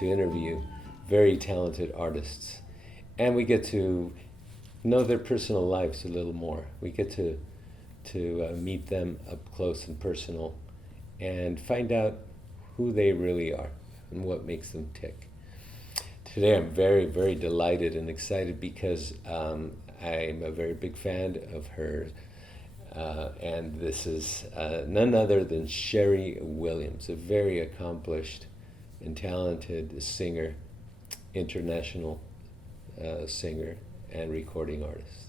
to interview very talented artists. And we get to know their personal lives a little more. We get to meet them up close and personal and find out who they really are and what makes them tick. Today I'm very, very delighted and excited because I'm a very big fan of her. And this is none other than Sherry Williams, a very accomplished and talented singer, international singer and recording artist.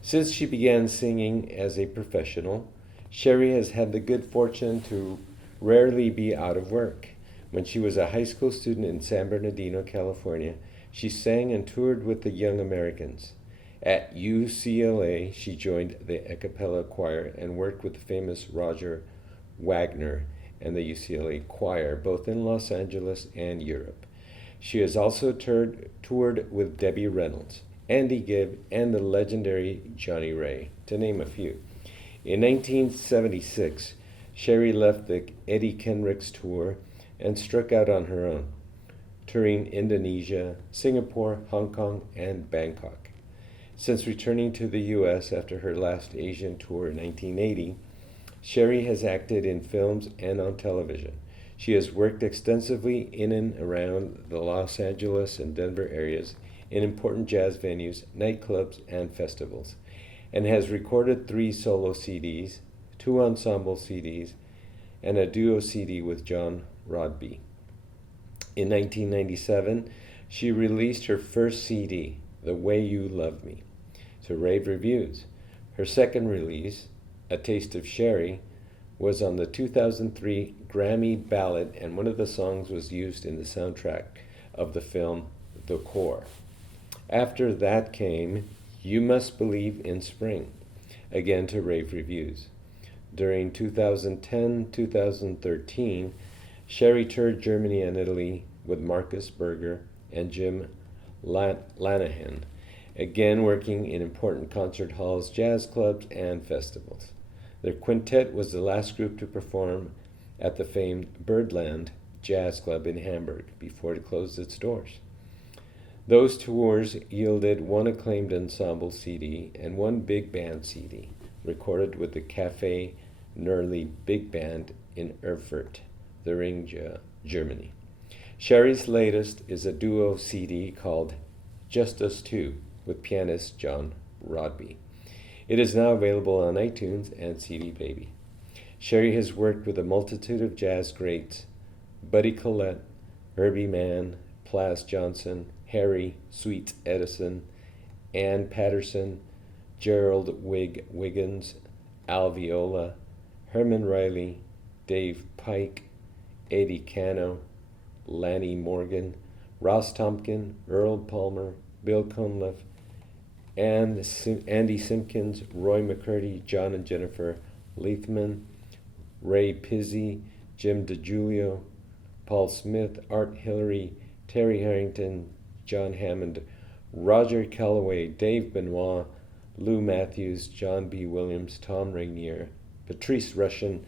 Since she began singing as a professional, Sherry has had the good fortune to rarely be out of work. When she was a high school student in San Bernardino, California, she sang and toured with the Young Americans. At UCLA, she joined the a cappella choir and worked with the famous Roger Wagner and the UCLA choir, both in Los Angeles and Europe. She has also toured with Debbie Reynolds, Andy Gibb, and the legendary Johnny Ray, to name a few. In 1976, Sherry left the Eddie Kendricks tour and struck out on her own, touring Indonesia, Singapore, Hong Kong, and Bangkok. Since returning to the U.S. after her last Asian tour in 1980, Sherry has acted in films and on television. She has worked extensively in and around the Los Angeles and Denver areas in important jazz venues, nightclubs, and festivals, and has recorded 3 solo CDs, 2 ensemble CDs, and a duo CD with John Rodby. In 1997, she released her first CD, The Way You Love Me, to rave reviews. Her second release, A Taste of Sherry, was on the 2003 Grammy ballot, and one of the songs was used in the soundtrack of the film The Core. After that came You Must Believe in Spring, again to rave reviews. During 2010-2013, Sherry toured Germany and Italy with Marcus Berger and Jim Lanahan, again working in important concert halls, jazz clubs, and festivals. Their quintet was the last group to perform at the famed Birdland Jazz Club in Hamburg before it closed its doors. Those tours yielded 1 acclaimed ensemble CD and 1 big band CD, recorded with the Café Nerli Big Band in Erfurt, Thuringia, Germany. Sherry's latest is a duo CD called Just Us Two with pianist John Rodby. It is now available on iTunes and CD Baby. Sherry has worked with a multitude of jazz greats: Buddy Collette, Herbie Mann, Plas Johnson, Harry Sweet Edison, Ann Patterson, Gerald Wiggins, Al Viola, Herman Riley, Dave Pike, Eddie Cano, Lanny Morgan, Ross Tompkin, Earl Palmer, Bill Cunliffe, and Andy Simpkins, Roy McCurdy, John and Jennifer Leithman, Ray Pizzi, Jim DiGiulio, Paul Smith, Art Hillary, Terry Harrington, John Hammond, Roger Calloway, Dave Benoit, Lou Matthews, John B. Williams, Tom Rainier, Patrice Rushen,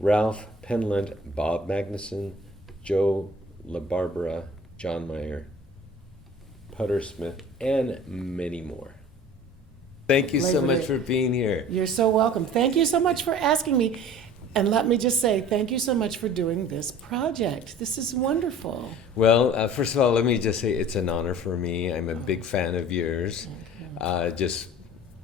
Ralph Penland, Bob Magnuson, Joe LaBarbera, John Mayer, Putter Smith, and many more. Thank you so much for being here. You're so welcome. Thank you so much for asking me. And let me just say, thank you so much for doing this project. This is wonderful. Well, first of all, let me just say it's an honor for me. I'm a big fan of yours. Just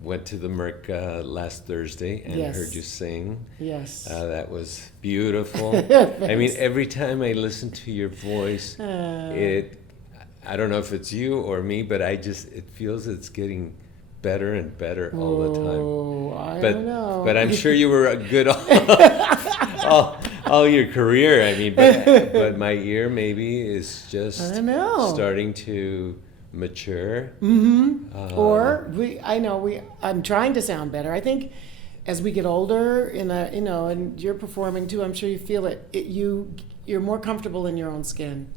went to the Merc last Thursday and heard you sing. Yes. That was beautiful. I mean, every time I listen to your voice, I don't know if it's you or me, but it feels it's getting better and better all the time. I don't know. But I'm sure you were good all your career. I mean, but my ear maybe is just starting to mature. Mm-hmm. I'm trying to sound better. I think as we get older, and you're performing too, I'm sure you feel it. You're more comfortable in your own skin.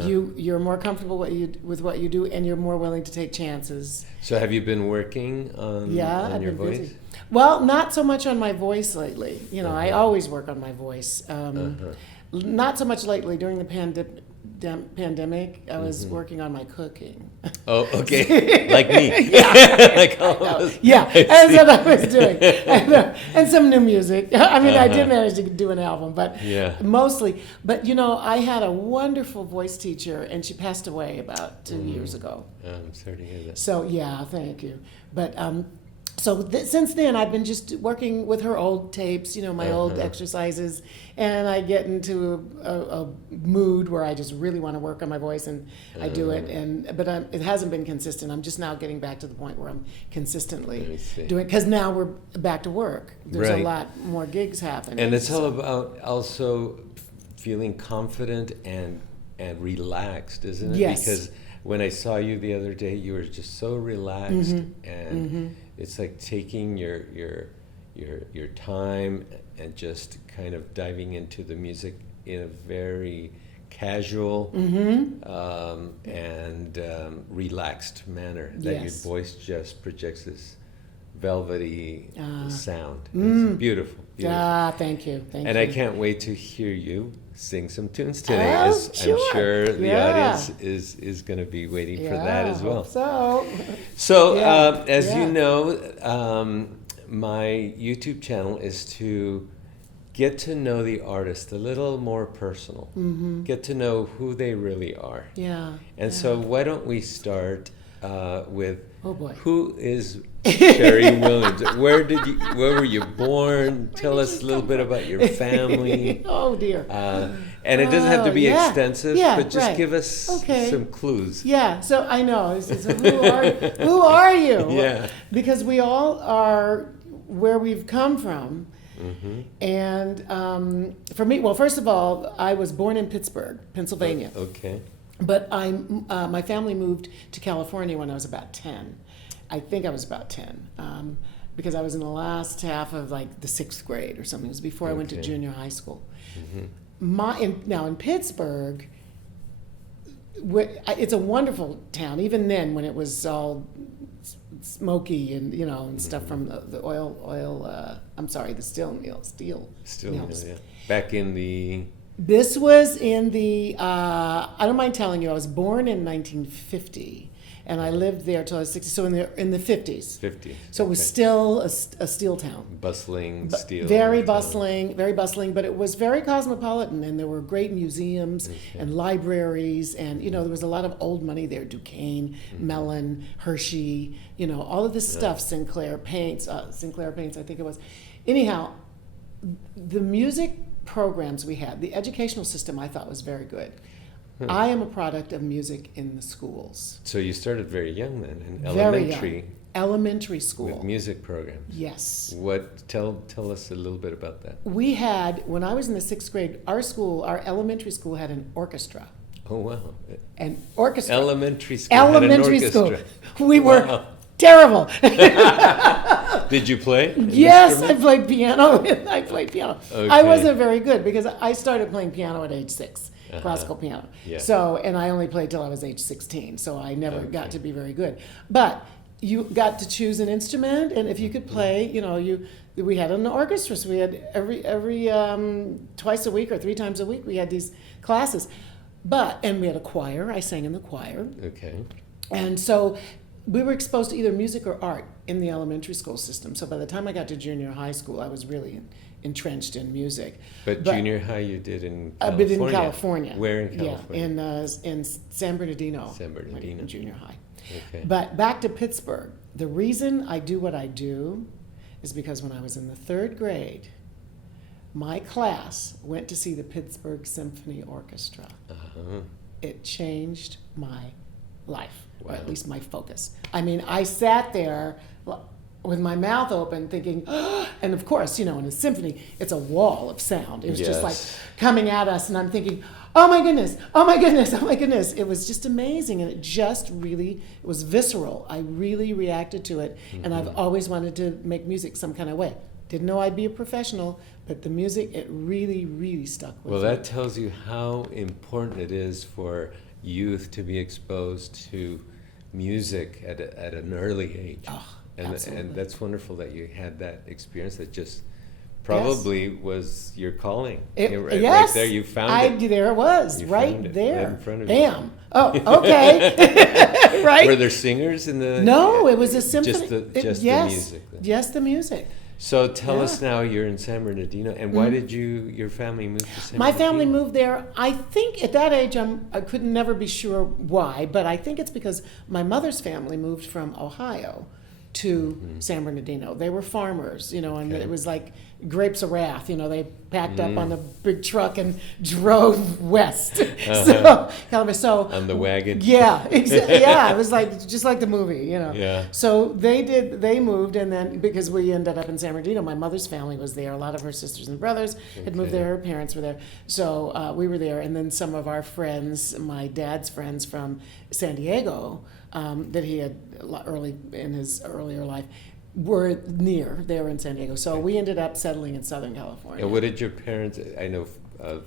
You're more comfortable with what you do, and you're more willing to take chances. So have you been working on your voice? Busy. Well, not so much on my voice lately. I always work on my voice. Not so much lately. During the pandemic, I was working on my cooking. Oh, okay. Like me. Yeah. Like all of us. Yeah, I that's see. what I was doing. And some new music. I mean, I did manage to do an album, but Yeah. mostly. But, I had a wonderful voice teacher, and she passed away about 2 years ago. I'm sorry to hear that. So, yeah, thank you. But since then, I've been just working with her old tapes, my old exercises, and I get into a mood where I just really want to work on my voice, and I do it. But it hasn't been consistent. I'm just now getting back to the point where I'm consistently doing, because now we're back to work. There's a lot more gigs happening. And it's all about also feeling confident and relaxed, isn't it? Yes. Because when I saw you the other day, you were just so relaxed, and it's like taking your time and just kind of diving into the music in a very casual and relaxed manner. That your voice just projects this velvety sound. It's beautiful. Thank you. And I can't wait to hear you sing some tunes today. Oh, I'm sure the Yeah. audience is going to be waiting for that as well. So, As you know, my YouTube channel is to get to know the artist a little more personal. Get to know who they really are. And so why don't we start with who is Sherry Williams? Where were you born? Tell us a little bit about your family. Oh dear. And it doesn't have to be extensive, but just right. give us some clues. Yeah, so I know. So who are you? Yeah. Because we all are where we've come from. And for me, well, first of all, I was born in Pittsburgh, Pennsylvania. Okay. But my family moved to California when I was about 10. I think I was about 10, because I was in the last half of like the 6th grade or something. It was before I went to junior high school. Now in Pittsburgh, it's a wonderful town. Even then, when it was all smoky and and stuff from the the steel mills. Yeah. Back in the. This was in the, I don't mind telling you, I was born in 1950, and I lived there till I was 60, so in the 50s. 50s. So it was still a steel town. Bustling steel. Very bustling, but it was very cosmopolitan, and there were great museums and libraries, and, there was a lot of old money there, Duquesne, Mellon, Hershey, all of this stuff, Sinclair Paints, I think it was. Anyhow, the music programs we had, the educational system I thought was very good. I am a product of music in the schools. So you started very young then, in Very young. Elementary school. With music programs. Yes. Tell us a little bit about that. We had, when I was in the 6th grade, our elementary school had an orchestra. Oh, wow. An orchestra. Elementary school had an orchestra. School. We were terrible. Did you play? Yes, I played piano. Okay. I wasn't very good because I started playing piano at age 6, classical piano. Yeah. So, and I only played till I was age 16, so I never got to be very good. But you got to choose an instrument, and if you could play, we had an orchestra, so we had every twice a week or 3 times a week we had these classes. And we had a choir. I sang in the choir. Okay. And so we were exposed to either music or art in the elementary school system. So by the time I got to junior high school, I was really entrenched in music. But junior high you did in California? I did in California. Where in California? Yeah, in San Bernardino. San Bernardino. In junior high. Okay. But back to Pittsburgh. The reason I do what I do is because when I was in the 3rd grade, my class went to see the Pittsburgh Symphony Orchestra. It changed my life. Or at least my focus. I mean, I sat there with my mouth open thinking, and of course, in a symphony, it's a wall of sound. It was just like coming at us, and I'm thinking, oh my goodness, oh my goodness, oh my goodness. It was just amazing, and it was visceral. I really reacted to it, and I've always wanted to make music some kind of way. Didn't know I'd be a professional, but the music, it really, really stuck with me. Well, that tells you how important it is for youth to be exposed to music at an early age. Oh, and absolutely. that's wonderful that you had that experience that just probably was your calling. Right, Yes. right there, you found it. There it was, You right found it there. right in front of you. Bam. Oh, okay. Right. Were there singers in the? No, it was a symphony. Just the Yes, music. Then. just the music. So tell us Yeah. now, you're in San Bernardino, and why did your family move to San My Bernardino? family moved there. I think at that age, I could never be sure why, but I think it's because my mother's family moved from Ohio to San Bernardino. They were farmers, and Okay. it was like grapes of wrath. They packed up on the big truck and drove west. So On the wagon. yeah, yeah, it was like just like the movie, Yeah. So they moved, and then because we ended up in San Bernardino, my mother's family was there. A lot of her sisters and brothers had moved Okay. there. Her parents were there, so we were there. And then some of our friends, my dad's friends from San Diego, that he had early in his earlier life, were near. They were in San Diego, so we ended up settling in Southern California. And what did your parents? I know of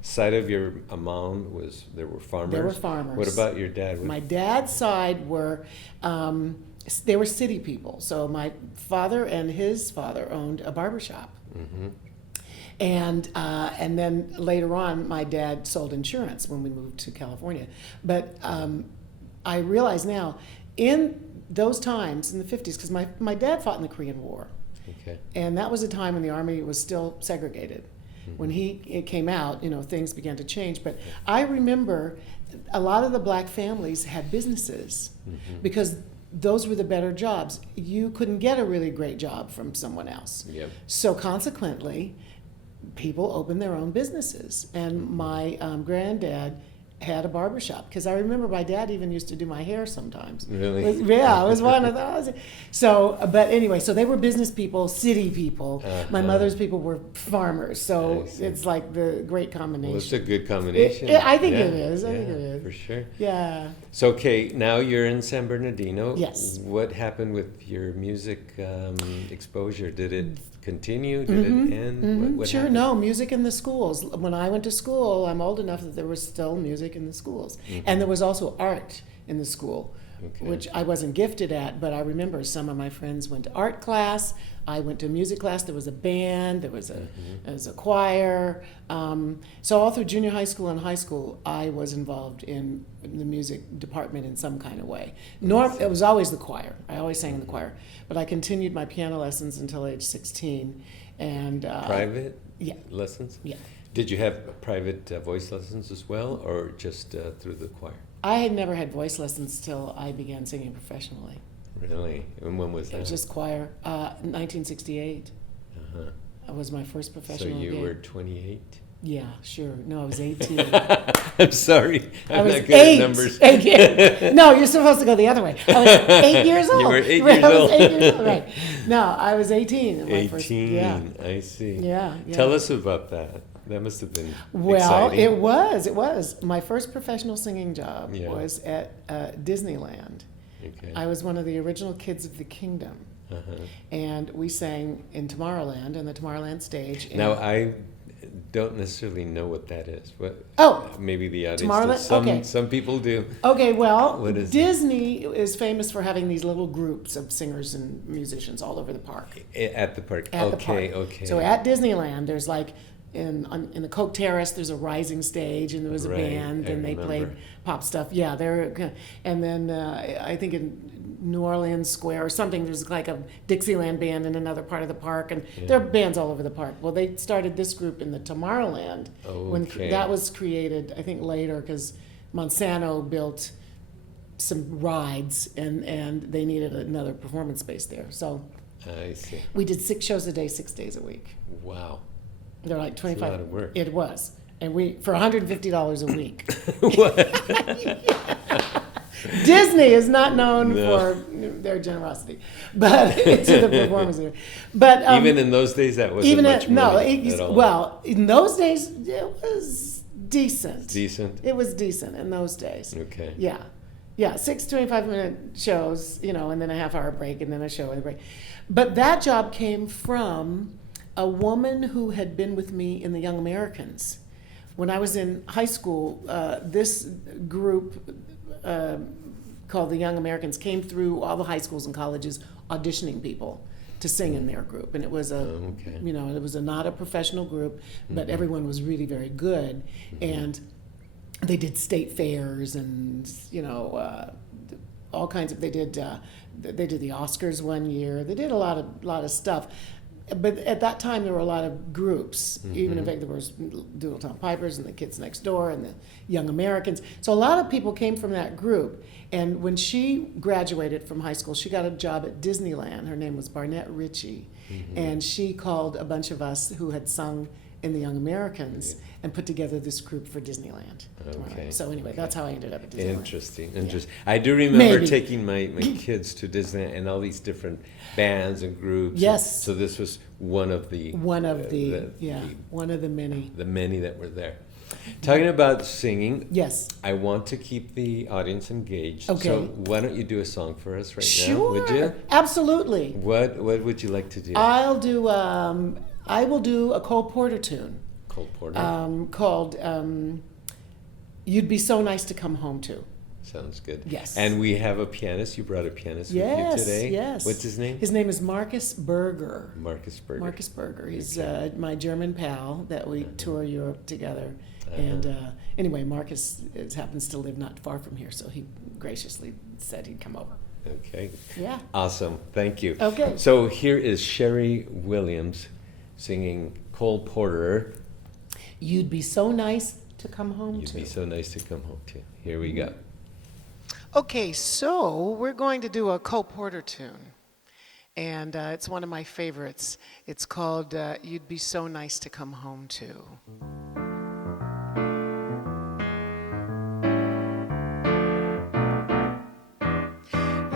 side of your mom was there were farmers. There were farmers. What about your dad? My dad's side were, they were city people. So my father and his father owned a barbershop. Mm-hmm. And then later on, my dad sold insurance when we moved to California. But I realize now, in those times, in the 50s, because my dad fought in the Korean War. Okay. And that was a time when the Army was still segregated. Mm-hmm. When it came out, things began to change. But I remember a lot of the black families had businesses because those were the better jobs. You couldn't get a really great job from someone else. Yep. So consequently, people opened their own businesses. And my granddad had a barbershop, because I remember my dad even used to do my hair sometimes. Really? Yeah, it was one of those. So, but anyway, so they were business people, city people. My mother's people were farmers. So I see. it's like the great combination. Well, it's a good combination. I think Yeah, it is. I think yeah, it is. for sure. Yeah. So okay, now you're in San Bernardino. Yes. What happened with your music exposure? Did it continue? Did it end? What Sure, happened? no, music in the schools. When I went to school, I'm old enough that there was still music in the schools. And there was also art in the school, Okay. which I wasn't gifted at, but I remember some of my friends went to art class. I went to music class. There was a band. There was a choir. So all through junior high school and high school, I was involved in the music department in some kind of way. It was always the choir. I always sang in the choir. But I continued my piano lessons until age 16. And Private Yeah. lessons? Yeah. Did you have private voice lessons as well, or just through the choir? I had never had voice lessons till I began singing professionally. Really? And when was that? It was just choir. 1968 was my first So professional you gig. were 28? Yeah, sure. No, I was 18. I'm sorry. I I'm was not good 8. at numbers. 8 No, you're supposed to go the other way. I was 8 years old. You were 8 Right, years I was old. 8 years old, right. No, I was 18. In my 18. First, yeah. I see. Yeah, yeah. Tell us about that. That must have been Well, exciting. it was. My first professional singing job Yeah. was at Disneyland. Okay. I was one of the original Kids of the Kingdom. Uh-huh. And we sang in Tomorrowland, on the Tomorrowland stage. And Now, I don't necessarily know what that is. What? Oh, Maybe the audience Tomorrowland? does. Okay. Some people do. okay, well, What is it? Disney is famous for having these little groups of singers and musicians all over the park. At the park. At okay, the park. okay. So at Disneyland, there's like in the Coke Terrace, there's a rising stage, and there was a Right, band, I and they played remember. pop stuff. Yeah, and then I think in New Orleans Square or something, there's like a Dixieland band in another part of the park, and there are bands all over the park. Well, they started this group in the Tomorrowland when Okay. that was created, I think later, because Monsanto built some rides, and they needed another performance space there. So I see. we did 6 shows a day, 6 days a week. Wow. They're like 25. a lot of work. It was, and we for $150 a week. Disney is not known No. for their generosity, but to the performers. But Even in those days, that wasn't even much money at all. well, in those days it was decent. Decent? It was decent in those days. Okay. Yeah, 6 25-minute shows, and then a half-hour break, and then a show and a break. But that job came from a woman who had been with me in the Young Americans. When I was in high school, this group called the Young Americans came through all the high schools and colleges auditioning people to sing in their group, and it was Okay. it was not a professional group, but everyone was really very good, and they did state fairs and all kinds of. They did the Oscars one year. They did a lot of stuff. But at that time, there were a lot of groups. Even in fact, there was Doodletown Pipers and the Kids Next Door and the Young Americans. So a lot of people came from that group. And when she graduated from high school, she got a job at Disneyland. Her name was Barnett Ritchie. And she called a bunch of us who had sung in the Young Americans and put together this group for Disneyland. Okay. So anyway, that's how I ended up at Disneyland. Interesting. I do remember Maybe. taking my kids to Disneyland and all these different bands and groups. Yes. So this was one of the One of the many. the many that were there. Talking about singing, Yes. I want to keep the audience engaged. Okay. So why don't you do a song for us right now? Sure. Would you? Absolutely. What would you like to do? I will do a Cole Porter tune Cole Porter. called "You'd Be So Nice to Come Home To." Sounds good. Yes. And we have a pianist. You brought a pianist with you today. Yes. What's his name? His name is Marcus Berger. Marcus Berger. Marcus Berger. He's my German pal that we tour Europe together. And anyway, Marcus happens to live not far from here, so he graciously said he'd come over. Okay. Yeah. Awesome. Thank you. Okay. So here is Sherry Williams singing Cole Porter. You'd be so nice to come home You'd to. be so nice to come home to. Here we go. Okay, so we're going to do a Cole Porter tune. And it's one of my favorites. It's called You'd Be So Nice to Come Home To.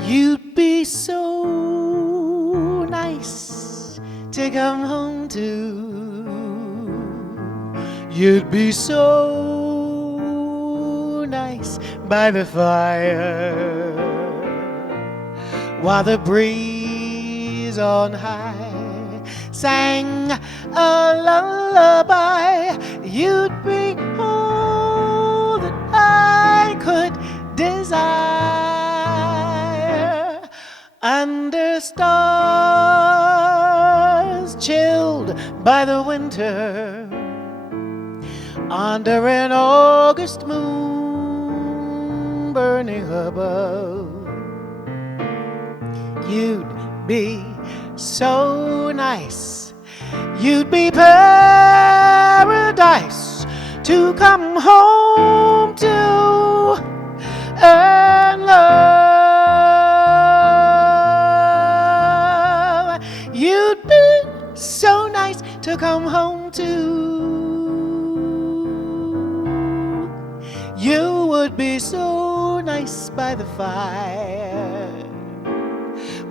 You'd be so nice to come home to. You'd be so nice by the fire while the breeze on high sang a lullaby. You'd be all that I could desire under stars chilled by the winter, under an August moon burning above. You'd be so nice, you'd be paradise to come home to and love. You'd be so nice to come home to. You would be so nice by the fire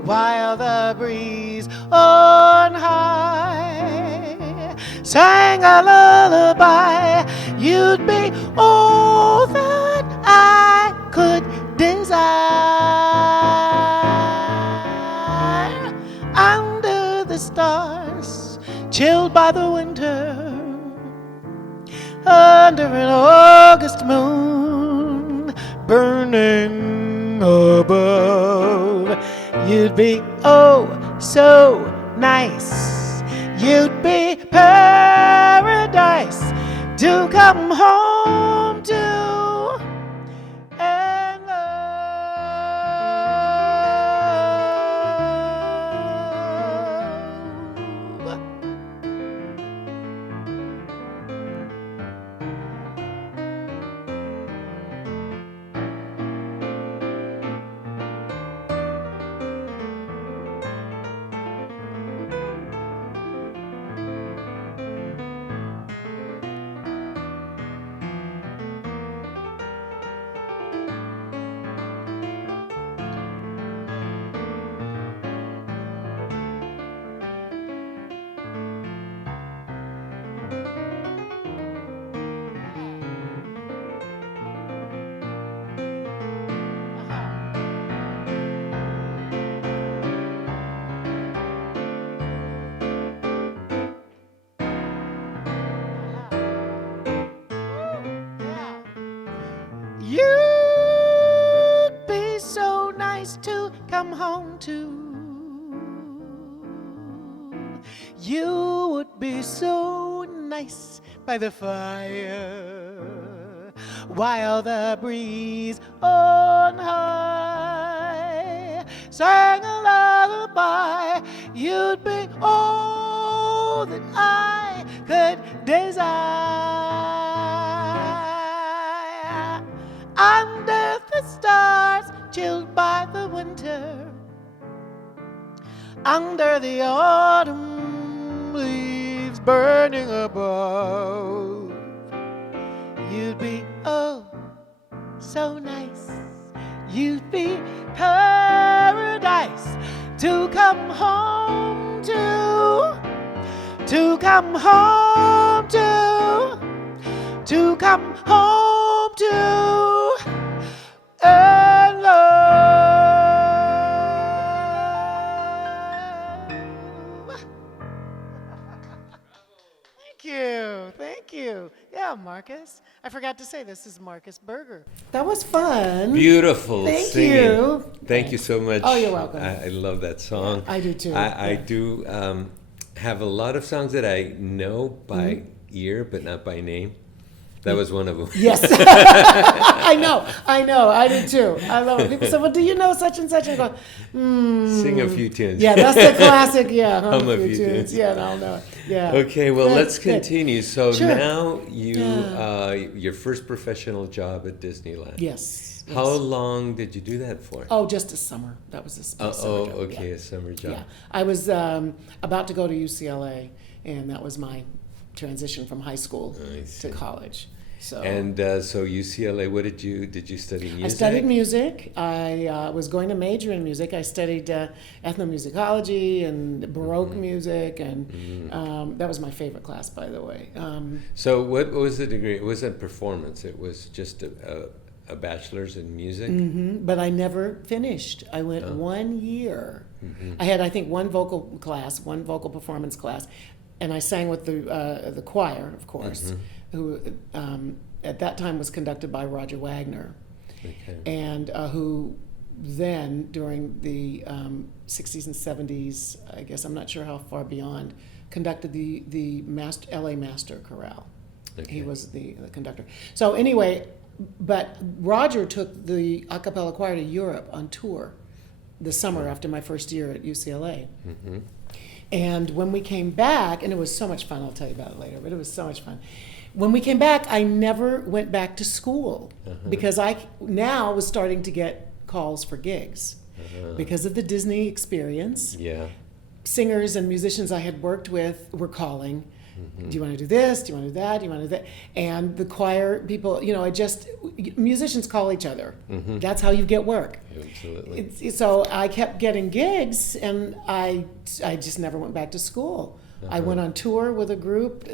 while the breeze on high sang a lullaby. You'd be all that I could desire under the stars chilled by the winter, under an August moon burning above. You'd be oh so nice, you'd be paradise to come home to and love. You'd be so nice to come home to. You would be so nice by the fire while the breeze on high sang a lullaby. You'd be all that I could desire. Under the stars, chilled by the winter, under the autumn leaves burning above, you'd be oh so nice. You'd be paradise to come home to come home to come home to and love. Thank you. Yeah, Marcus. I forgot to say this is Marcus Berger. That was fun. Beautiful Thank singing. you. Thank you so much. Oh, you're welcome. I love that song. I do too. I do have a lot of songs that I know by ear, but not by name. That was one of them. Yes. I know. I do too. I love it. People say, well, do you know such and such? And I go, Sing a few tunes. Yeah, that's the classic. Yeah, Hum a few tunes. Yeah, I'll know it. Yeah. Okay, well, Good, let's good. continue. So Sure. now your first professional job at Disneyland. Yes. How long did you do that for? Oh, just a summer. That was a summer job. Okay, Yeah. a summer job. Yeah. I was about to go to UCLA, and that was my transition from high school I see. to college. So. And so UCLA, what did you study music? I studied music. I was going to major in music. I studied ethnomusicology and Baroque music, and that was my favorite class, by the way. So what was the degree? It wasn't performance. It was just a bachelor's in music? But I never finished. I went 1 year. I had, I think, one vocal performance class, and I sang with the choir, of course, who at that time was conducted by Roger Wagner, and who then, during the 60s and 70s, I guess, I'm not sure how far beyond, conducted the LA Master Chorale. Okay. He was the conductor. So anyway, but Roger took the a cappella choir to Europe on tour the summer after my first year at UCLA. And when we came back, and it was so much fun, I'll tell you about it later, but it was so much fun. When we came back, I never went back to school because I now was starting to get calls for gigs because of the Disney experience. Yeah. Singers and musicians I had worked with were calling. Do you want to do this? Do you want to do that? Do you want to do that? And the choir people, musicians call each other. That's how you get work. Absolutely. So I kept getting gigs, and I just never went back to school. I went on tour with a group.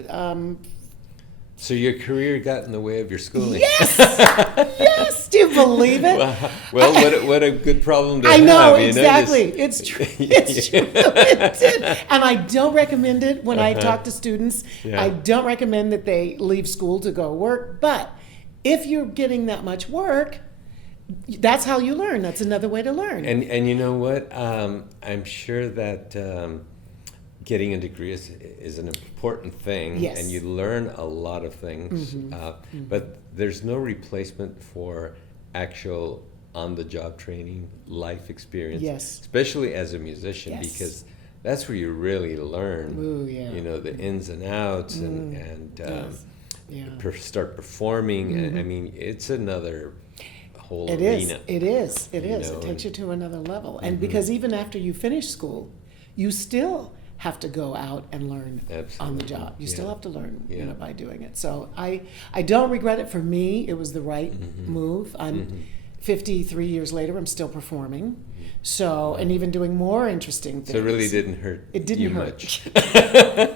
So your career got in the way of your schooling. Yes! Yes! Do you believe it? Well, what a good problem to I have. know, you exactly. It's true. It's true. It did. And I don't recommend it when I talk to students. Yeah. I don't recommend that they leave school to go work. But if you're getting that much work, that's how you learn. That's another way to learn. And you know what? I'm sure that getting a degree is an important thing, Yes. and you learn a lot of things. But there's no replacement for actual on-the-job training, life experience, Yes. especially as a musician, Yes. because that's where you really learn. Ooh, yeah. The ins and outs, and Yes. Yeah. start performing. I mean, it's another whole It arena. is. It know, takes you to another level. And because even after you finish school, you still have to go out and learn on the Absolutely. job. You still Yeah. have to learn, Yeah. by doing it. So I don't regret it. For me, it was the right move. I'm 53 years later. I'm still performing. So, and even doing more interesting things. So it really didn't hurt It didn't you hurt. much.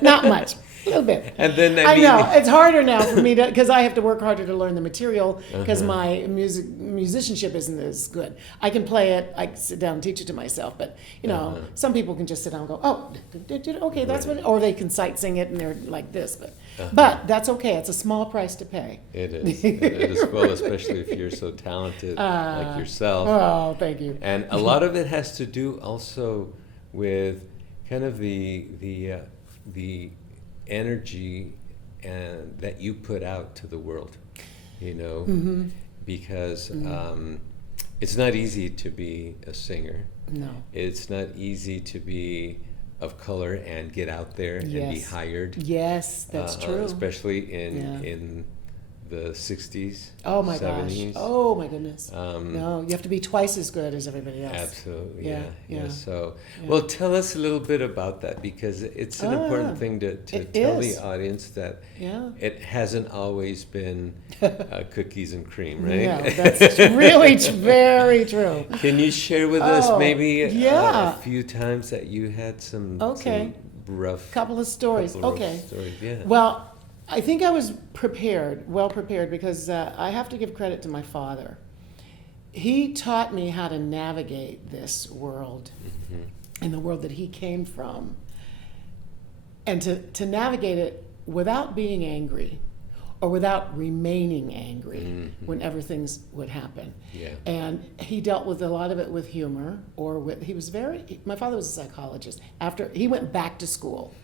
Not much. A little bit. And then I know it's harder now for me because I have to work harder to learn the material because my musicianship isn't as good. I can play it, I can sit down and teach it to myself, but some people can just sit down and go, oh, okay, that's what, or they can sight sing it and they're like this, but that's okay. It's a small price to pay. It is. It is. Well, especially if you're so talented like yourself. Oh, thank you. And a lot of it has to do also with kind of the the energy and that you put out to the world, you know, because it's not easy to be a singer. No. It's not easy to be of color and get out there and be hired. Yes, that's true. Especially in the 60s, Oh my 70s. gosh. Oh my goodness. No, you have to be twice as good as everybody else. Absolutely, Yeah, yeah. yeah. So, well, tell us a little bit about that, because it's an important thing to it tell is. the audience that Yeah. it hasn't always been cookies and cream, right? No, that's really very true. Can you share with us maybe yeah. a few times that you had some rough Couple of stories. rough Okay. stories? Yeah. Well, I think I was well prepared, because I have to give credit to my father. He taught me how to navigate this world and the world that he came from, and to navigate it without being angry or without remaining angry whenever things would happen. Yeah. And he dealt with a lot of it with humor, my father was a psychologist. After he went back to school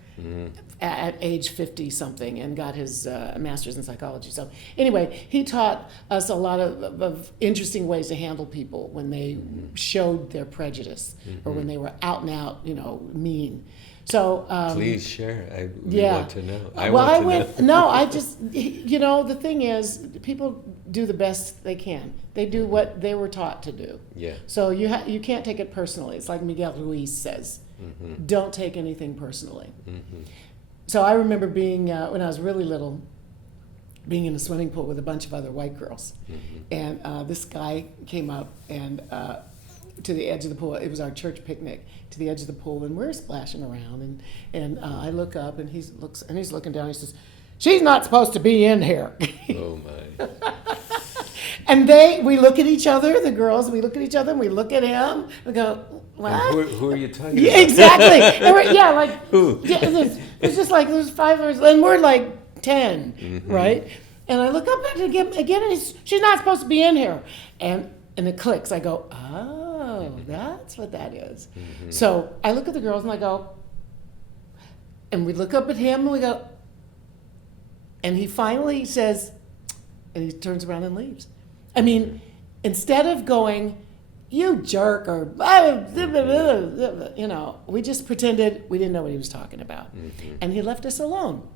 at age 50 something and got his master's in psychology. So anyway, he taught us a lot of interesting ways to handle people when they showed their prejudice or when they were out and out, mean. So please share. We want to know. I just, the thing is, people do the best they can. They do what they were taught to do. Yeah. So you can't take it personally. It's like Miguel Ruiz says, don't take anything personally. So I remember being, when I was really little, being in a swimming pool with a bunch of other white girls. And this guy came up and to the edge of the pool. It was our church picnic, to the edge of the pool, and we're splashing around. And I look up, and he's looking down. He says, "She's not supposed to be in here." Oh my! And we look at each other, the girls. We look at each other, and we look at him. We go, "What? Who are you talking about?" Yeah, exactly. And who? Yeah, it's just like there's 5 of us, and we're like 10, right? And I look up at it again, and she's not supposed to be in here. And it clicks. I go, oh, that's what that is. So I look at the girls and I go, and we look up at him and we go, and he finally says, and he turns around and leaves. I mean, instead of going, "You jerk," or, we just pretended we didn't know what he was talking about. And he left us alone.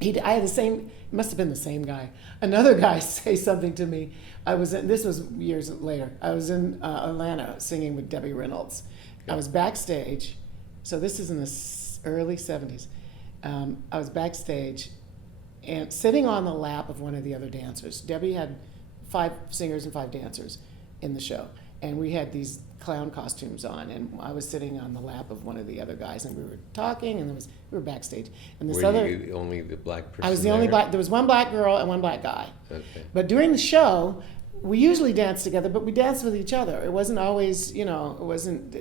I had it must have been the same guy. Another guy say something to me. This was years later. I was in Atlanta singing with Debbie Reynolds. I was backstage. So this is in the early 70s. I was backstage and sitting on the lap of one of the other dancers. Debbie had 5 singers and 5 dancers in the show. And we had these clown costumes on, and I was sitting on the lap of one of the other guys, and we were talking, and we were backstage. And this Were you only the black person? I was the only black. There was one black girl and one black guy. Okay. But during the show, we usually danced together, but we danced with each other. It wasn't always, it wasn't.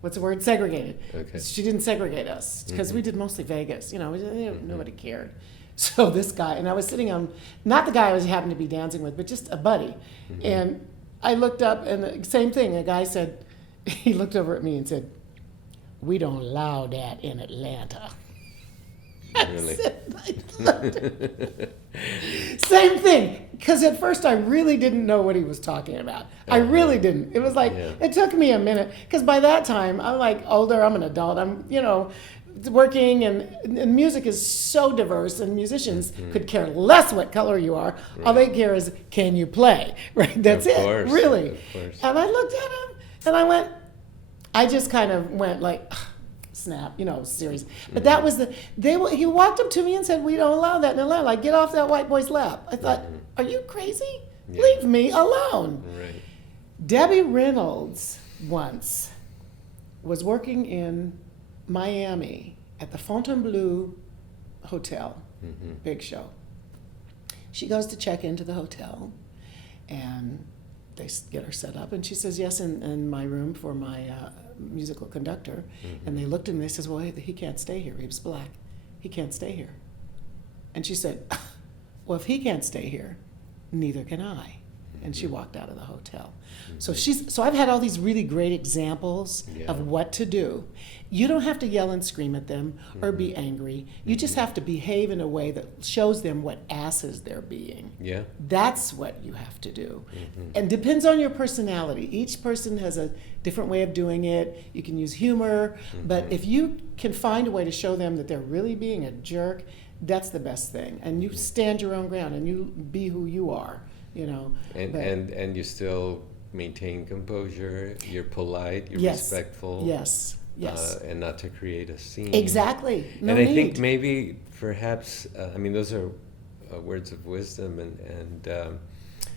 What's the word? Segregated. Okay. She didn't segregate us because we did mostly Vegas. Nobody cared. So this guy, and I was sitting on, not the guy I was happened to be dancing with, but just a buddy. And I looked up, and the same thing. A guy said, he looked over at me and said, "We don't allow that in Atlanta." Really? Same thing. Because at first I really didn't know what he was talking about. I really didn't. It was like, it took me a minute. Because by that time, I'm like older, I'm an adult, I'm, working, and music is so diverse, and musicians could care less what color you are. Right. All they care is, can you play? Right? That's it. Really. Of course. And I looked at him, and I just kind of went like, snap, serious. But that was he walked up to me and said, "We don't allow that in Atlanta. Like, get off that white boy's lap." I thought, are you crazy? Yeah. Leave me alone. Right. Debbie Reynolds once was working in Miami at the Fontainebleau Hotel, big show. She goes to check into the hotel, and they get her set up, and she says, "Yes, in my room for my musical conductor." And they looked at me, they says, "Well, he can't stay here. He was black. He can't stay here." And she said, "Well, if he can't stay here, neither can I." and she walked out of the hotel. So I've had all these really great examples of what to do. You don't have to yell and scream at them or be angry. You just have to behave in a way that shows them what asses they're being. Yeah. That's what you have to do. And depends on your personality. Each person has a different way of doing it. You can use humor, but if you can find a way to show them that they're really being a jerk, that's the best thing. And you stand your own ground and you be who you are, you know. And you still maintain composure, you're polite, you're respectful. Yes. And not to create a scene. Exactly. No and I need. think maybe, perhaps, I mean, those are words of wisdom, and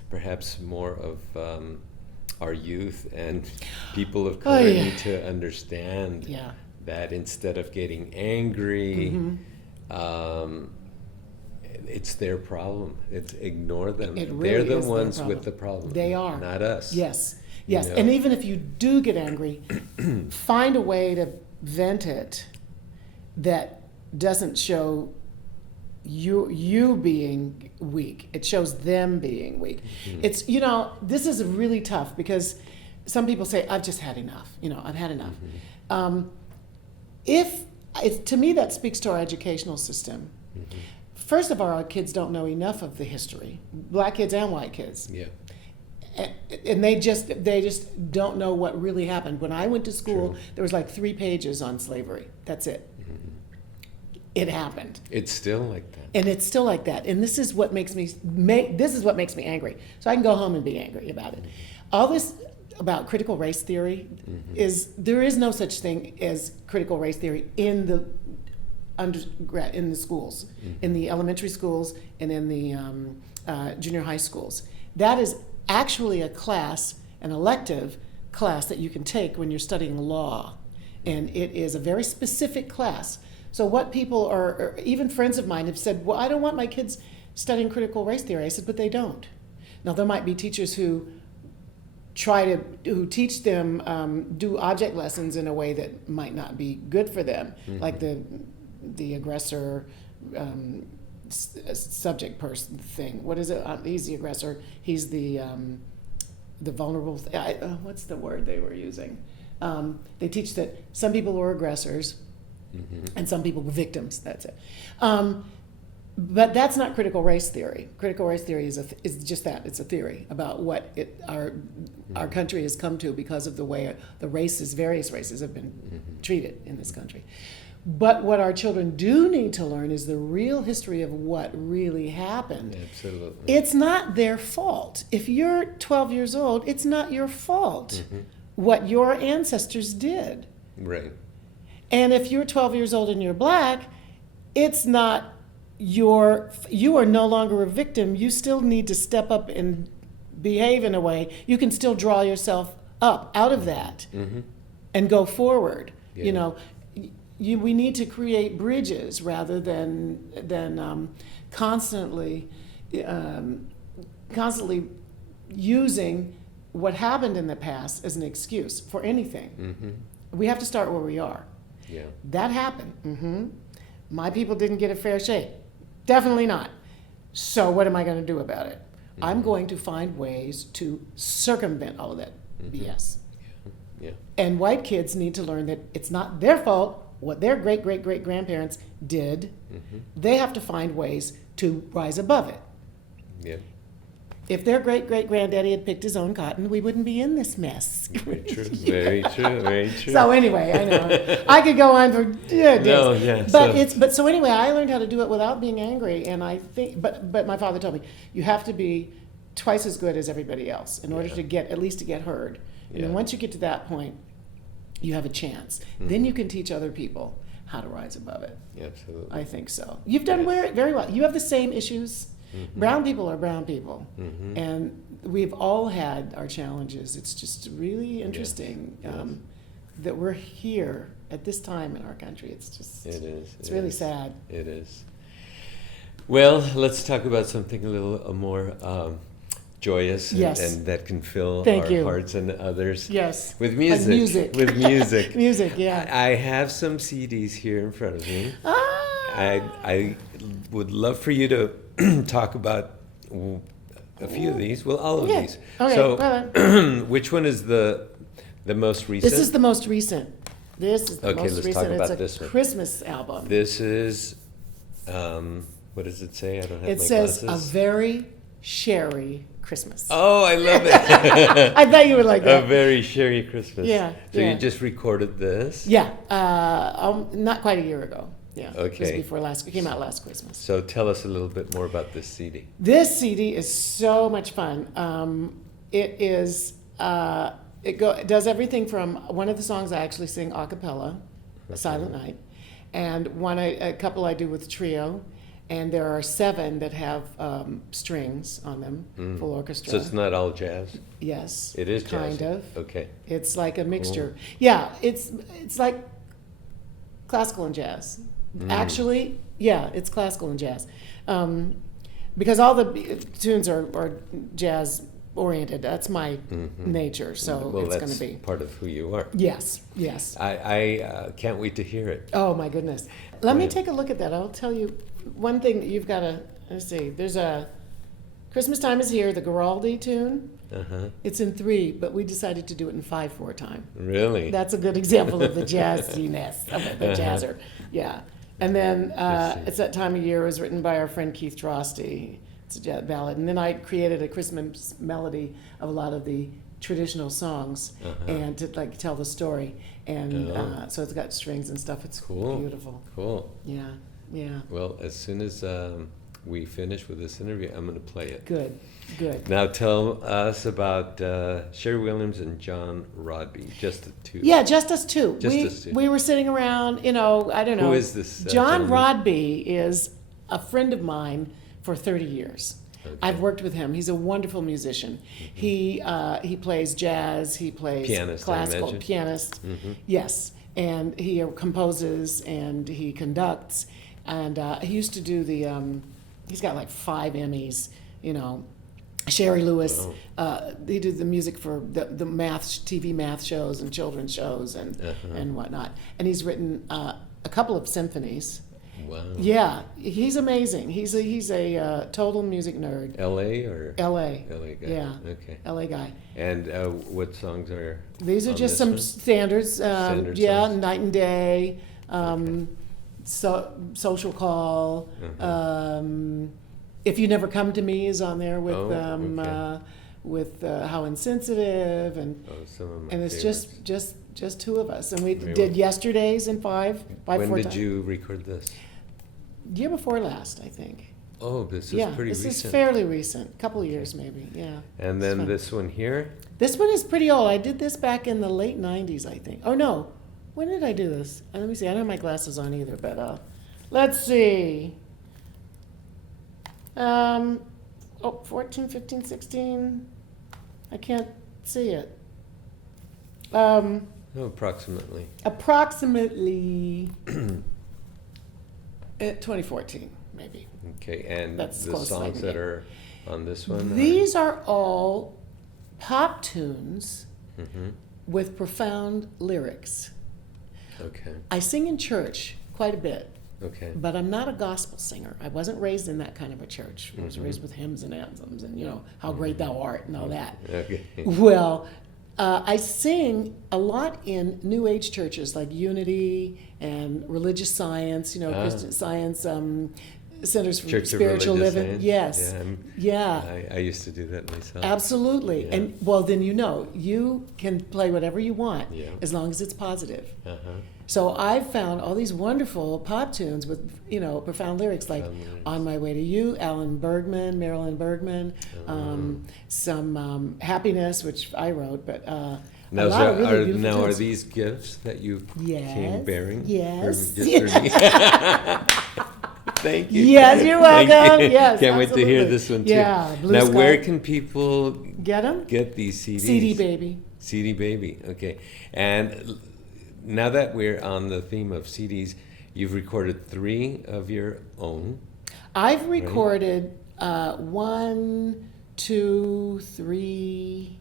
perhaps more of our youth and people of color need to understand that instead of getting angry, it's their problem. It's ignore them. Really They're the is their ones problem. with the problem. They are. Not us. Yes. You Yes. know? And even if you do get angry, find a way to vent it that doesn't show you being weak. It shows them being weak. It's, you know, this is really tough because some people say, I've just had enough. You know, I've had enough. To me, that speaks to our educational system. First of all, our kids don't know enough of the history, black kids and white kids. Yeah. And they just don't know what really happened. When I went to school, True. there was like 3 pages on slavery. That's it. It happened. It's still like that. And it's still like that. And this is what makes me angry. So I can go home and be angry about it. All this about critical race theory there is no such thing as critical race theory in the undergrad, in the schools, in the elementary schools and in the junior high schools. That is actually a class, an elective class that you can take when you're studying law. And it is a very specific class. So what people or even friends of mine have said, well, I don't want my kids studying critical race theory. I said, but they don't. Now, there might be teachers who teach them, do object lessons in a way that might not be good for them, like the aggressor subject person thing. What is it? He's the aggressor. He's the vulnerable. What's the word they were using? They teach that some people were aggressors and some people were victims. That's it. But that's not critical race theory. Critical race theory is just that. It's a theory about what our country has come to because of the way the various races have been treated in this country. But what our children do need to learn is the real history of what really happened. Absolutely. It's not their fault. If you're 12 years old, it's not your fault what your ancestors did. Right. And if you're 12 years old and you're black, it's not you are no longer a victim. You still need to step up and behave in a way. You can still draw yourself up out of that and go forward. Yeah. You know, we need to create bridges rather than constantly using what happened in the past as an excuse for anything. We have to start where we are. Yeah. That happened. My people didn't get a fair shake. Definitely not. So what am I going to do about it? I'm going to find ways to circumvent all of that BS. Yeah. And white kids need to learn that it's not their fault what their great-great-great-grandparents did. They have to find ways to rise above it. Yeah. If their great-great-granddaddy had picked his own cotton, we wouldn't be in this mess. Very true. Very true. Very true. So anyway, I know I could go on for days. No, yeah. But so anyway, I learned how to do it without being angry, and I think. But my father told me you have to be twice as good as everybody else in order to get heard. And then once you get to that point, you have a chance. Then you can teach other people how to rise above it. Absolutely. I think so. You've done very well. You have the same issues. Brown people are brown people, and we've all had our challenges. It's just really interesting that we're here at this time in our country. It's just it's really sad. It is. Well, let's talk about something a little more joyous and that can fill our hearts and others. Yes. With music. Like music. With music. Music, yeah. I have some CDs here in front of me. I would love for you to talk about a few of these. Well, all of Yeah. these. Okay, So, well, which one is the most recent? this is the most recent. This is the Okay, most let's recent. talk about it's a this one. Christmas album. This is, what does it say? I don't have It my says glasses. a very sherry Christmas. Oh, I love it. I thought you would like A that. very sherry Christmas. Yeah, So yeah. you just recorded this. Yeah, not quite a year ago. Yeah, it was Okay. before last. It came out last Christmas. So tell us a little bit more about this CD. This CD is so much fun. It is. It does everything from one of the songs I actually sing a cappella, Silent Night, and a couple I do with trio, and there are 7 that have strings on them, full orchestra. So it's not all jazz? Yes, It is jazz. kind of. Okay. It's like a mixture. Yeah, it's like classical and jazz. Actually, yeah, it's classical and jazz, because all the tunes are jazz oriented. That's my nature, so Well, it's that's going to be. part of who you are. Yes, yes. I can't wait to hear it. Oh my goodness. Let me Yeah. take a look at that. I'll tell you one thing that you've got to. Let's see. There's a Christmas Time Is Here, the Guaraldi tune. Uh-huh. It's in 3, but we decided to do it in 5/4 time. Really? That's a good example of the jazziness of it, the jazzer. Yeah. And then Let's see. It's That Time of Year. It was written by our friend Keith Drosty. It's a jazz ballad. And then I created a Christmas melody of a lot of the traditional songs and to like tell the story. And so it's got strings and stuff. It's Cool. beautiful. Cool. Yeah, yeah. Well, as soon as we finish with this interview, I'm going to play it. Good, good. Now tell us about Sherry Williams and John Rodby, just the two. Yeah, just us two. Just us two. We were sitting around, I don't know. Who is this? John gentleman? Rodby is a friend of mine for 30 years. Okay. I've worked with him. He's a wonderful musician. He plays jazz. He plays Pianist, I classical imagine. pianist. Mhm. Yes, and he composes and he conducts. And he used to do the. He's got like 5 Emmys. Sherry Lewis. He did the music for the TV math shows and children's shows and whatnot. And he's written a couple of symphonies. Wow. Yeah, he's amazing. He's a total music nerd. L.A. or L.A. L.A. guy? Yeah. Okay. L.A. guy. And what songs are? These are on just this some one? standards. Standard Yeah, songs. Night and Day. Social Call. If You Never Come to Me is on there with Oh, okay. How Insensitive Oh, some of my and it's favorites. just 2 of us, and we Very did well. Yesterday's in 5 When four did times. you record this? Year before last, I think. Oh, this is Yeah, pretty this recent. is fairly recent, couple years maybe. Yeah. And It's then fun. this one here. This one is pretty old. I did this back in the late '90s, I think. Oh no, when did I do this? Let me see. I don't have my glasses on either, but let's see. 14, 15, 16. I can't see it. Oh, approximately. Approximately 2014, maybe. Okay, and That's the close, songs like, that yeah. are on this one? These are all pop tunes Mm-hmm. with profound lyrics. Okay, I sing in church quite a bit, okay. but I'm not a gospel singer. I wasn't raised in that kind of a church. I was raised with hymns and anthems and, how great thou art and all that. Okay. Well, I sing a lot in New Age churches like Unity and Religious Science, Christian Science, Centers for Church of Spiritual Religious Living. Science? Yes. Yeah, I used to do that myself. Absolutely. Yeah. And well, then you can play whatever you want Yeah. as long as it's positive. Uh-huh. So I've found all these wonderful pop tunes with, profound lyrics like Profound lyrics. On My Way to You, Marilyn Bergman, some Happiness, which I wrote, but a Now, lot of really beautiful are tunes. these gifts that you Yes, came bearing? yes. For me? Thank you. Yes, you're Thank welcome. you. Yes, Can't wait to hear absolutely. this one too. Yeah, Blue now, Sky. where can people Get them? get these CDs? CD Baby. CD Baby, okay. And now that we're on the theme of CDs, you've recorded 3 of your own. I've recorded 1, 2, 3,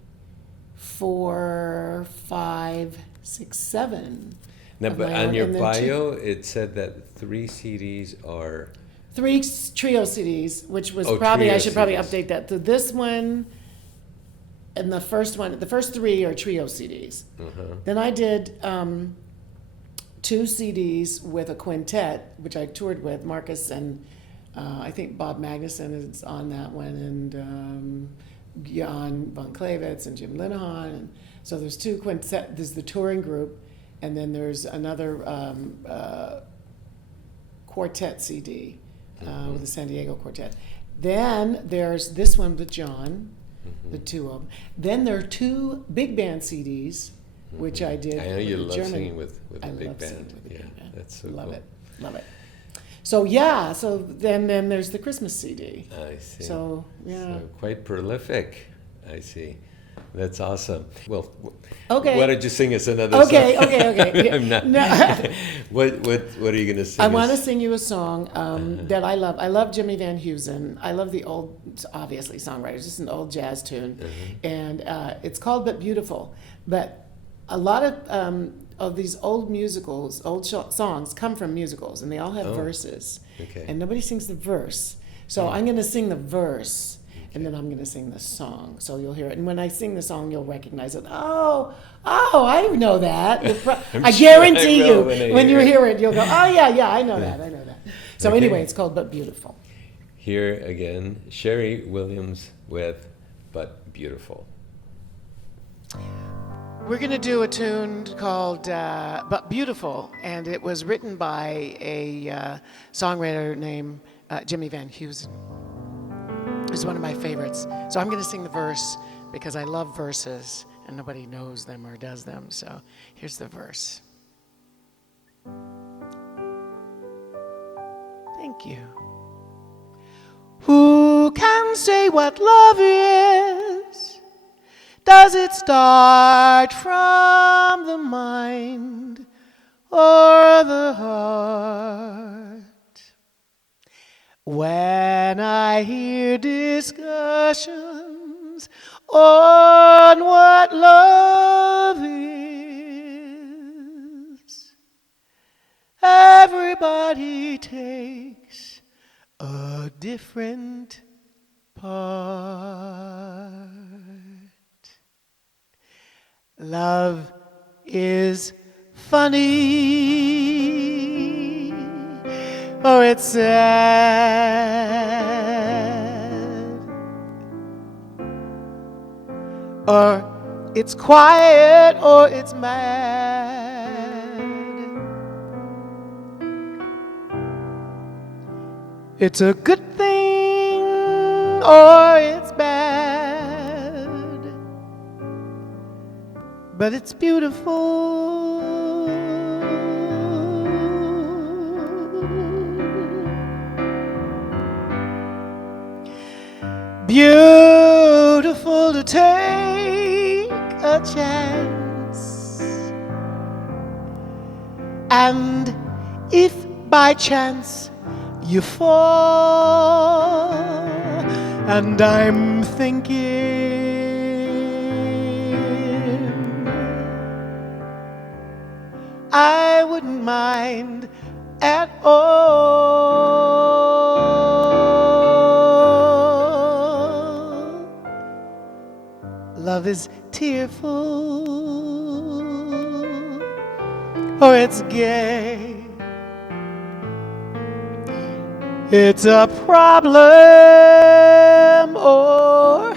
4, 5, 6, 7. Now, Of but my on own, your and then bio, it said that 3 CDs are 3 trio CDs, which was Oh, probably, trio I should probably CDs. update that. So this one and the first 3 are trio CDs. Uh-huh. Then I did 2 CDs with a quintet, which I toured with, Marcus and I think Bob Magnuson is on that one, and Jan von Klavitz and Jim Linehan. And so there's 2 quintet, there's the touring group, and then there's another quartet CD with the San Diego Quartet. Then there's this one with John, the 2 of them. Then there are 2 big band CDs, which I did. I know you with the love German. singing with I a big love singing band. with the Yeah, big band. that's so Love cool. it, love it. So yeah, so then there's the Christmas CD. I see. So yeah. So quite prolific. I see. That's awesome. Well, Okay. why don't you sing us another Okay, song? okay. I'm not. No. What are you going to sing I want to us? sing you a song that I love. I love Jimmy Van Heusen. I love the old, obviously, songwriters. It's an old jazz tune. And it's called But Beautiful. But a lot of these old musicals, songs come from musicals, and they all have verses. Okay. And nobody sings the verse. So I'm going to sing the verse, and then I'm going to sing the song. So you'll hear it. And when I sing the song, you'll recognize it. Oh, I know that. I sure guarantee I you, will when I you hear hear it, you'll go, oh, yeah, I know that. So Okay. anyway, it's called But Beautiful. Here again, Sherry Williams with But Beautiful. We're going to do a tune called But Beautiful, and it was written by a songwriter named Jimmy Van Heusen. It's one of my favorites. So I'm going to sing the verse because I love verses, and nobody knows them or does them. So here's the verse. Thank you. Who can say what love is? Does it start from the mind or the heart? When I hear discussions on what love is, everybody takes a different part. Love is funny, or it's sad, or it's quiet, or it's mad. It's a good thing, or it's bad, but it's beautiful. Beautiful to take a chance, and if by chance you fall, and I'm thinking I wouldn't mind at all. Love is tearful, or it's gay. It's a problem, or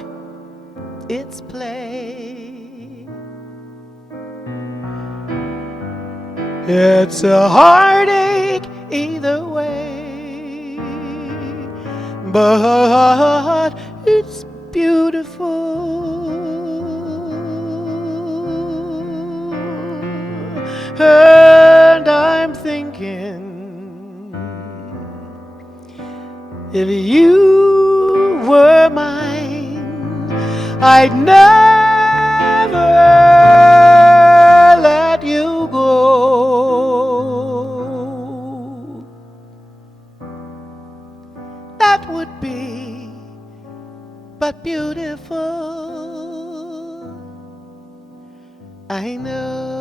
it's play. It's a heartache either way, but it's beautiful. And I'm thinking, if you were mine, I'd never let you go. That would be but beautiful. I know.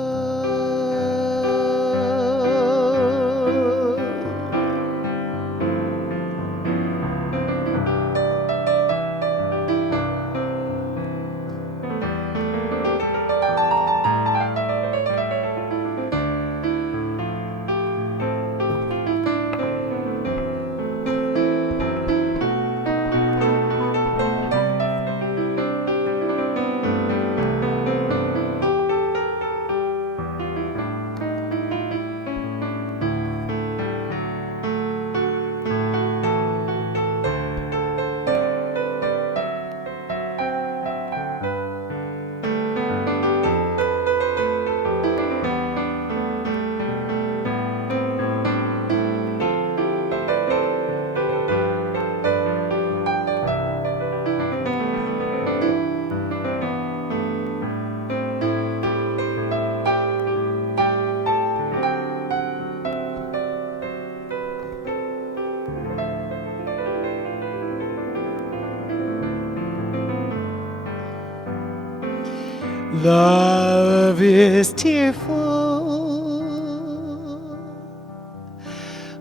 Love is tearful,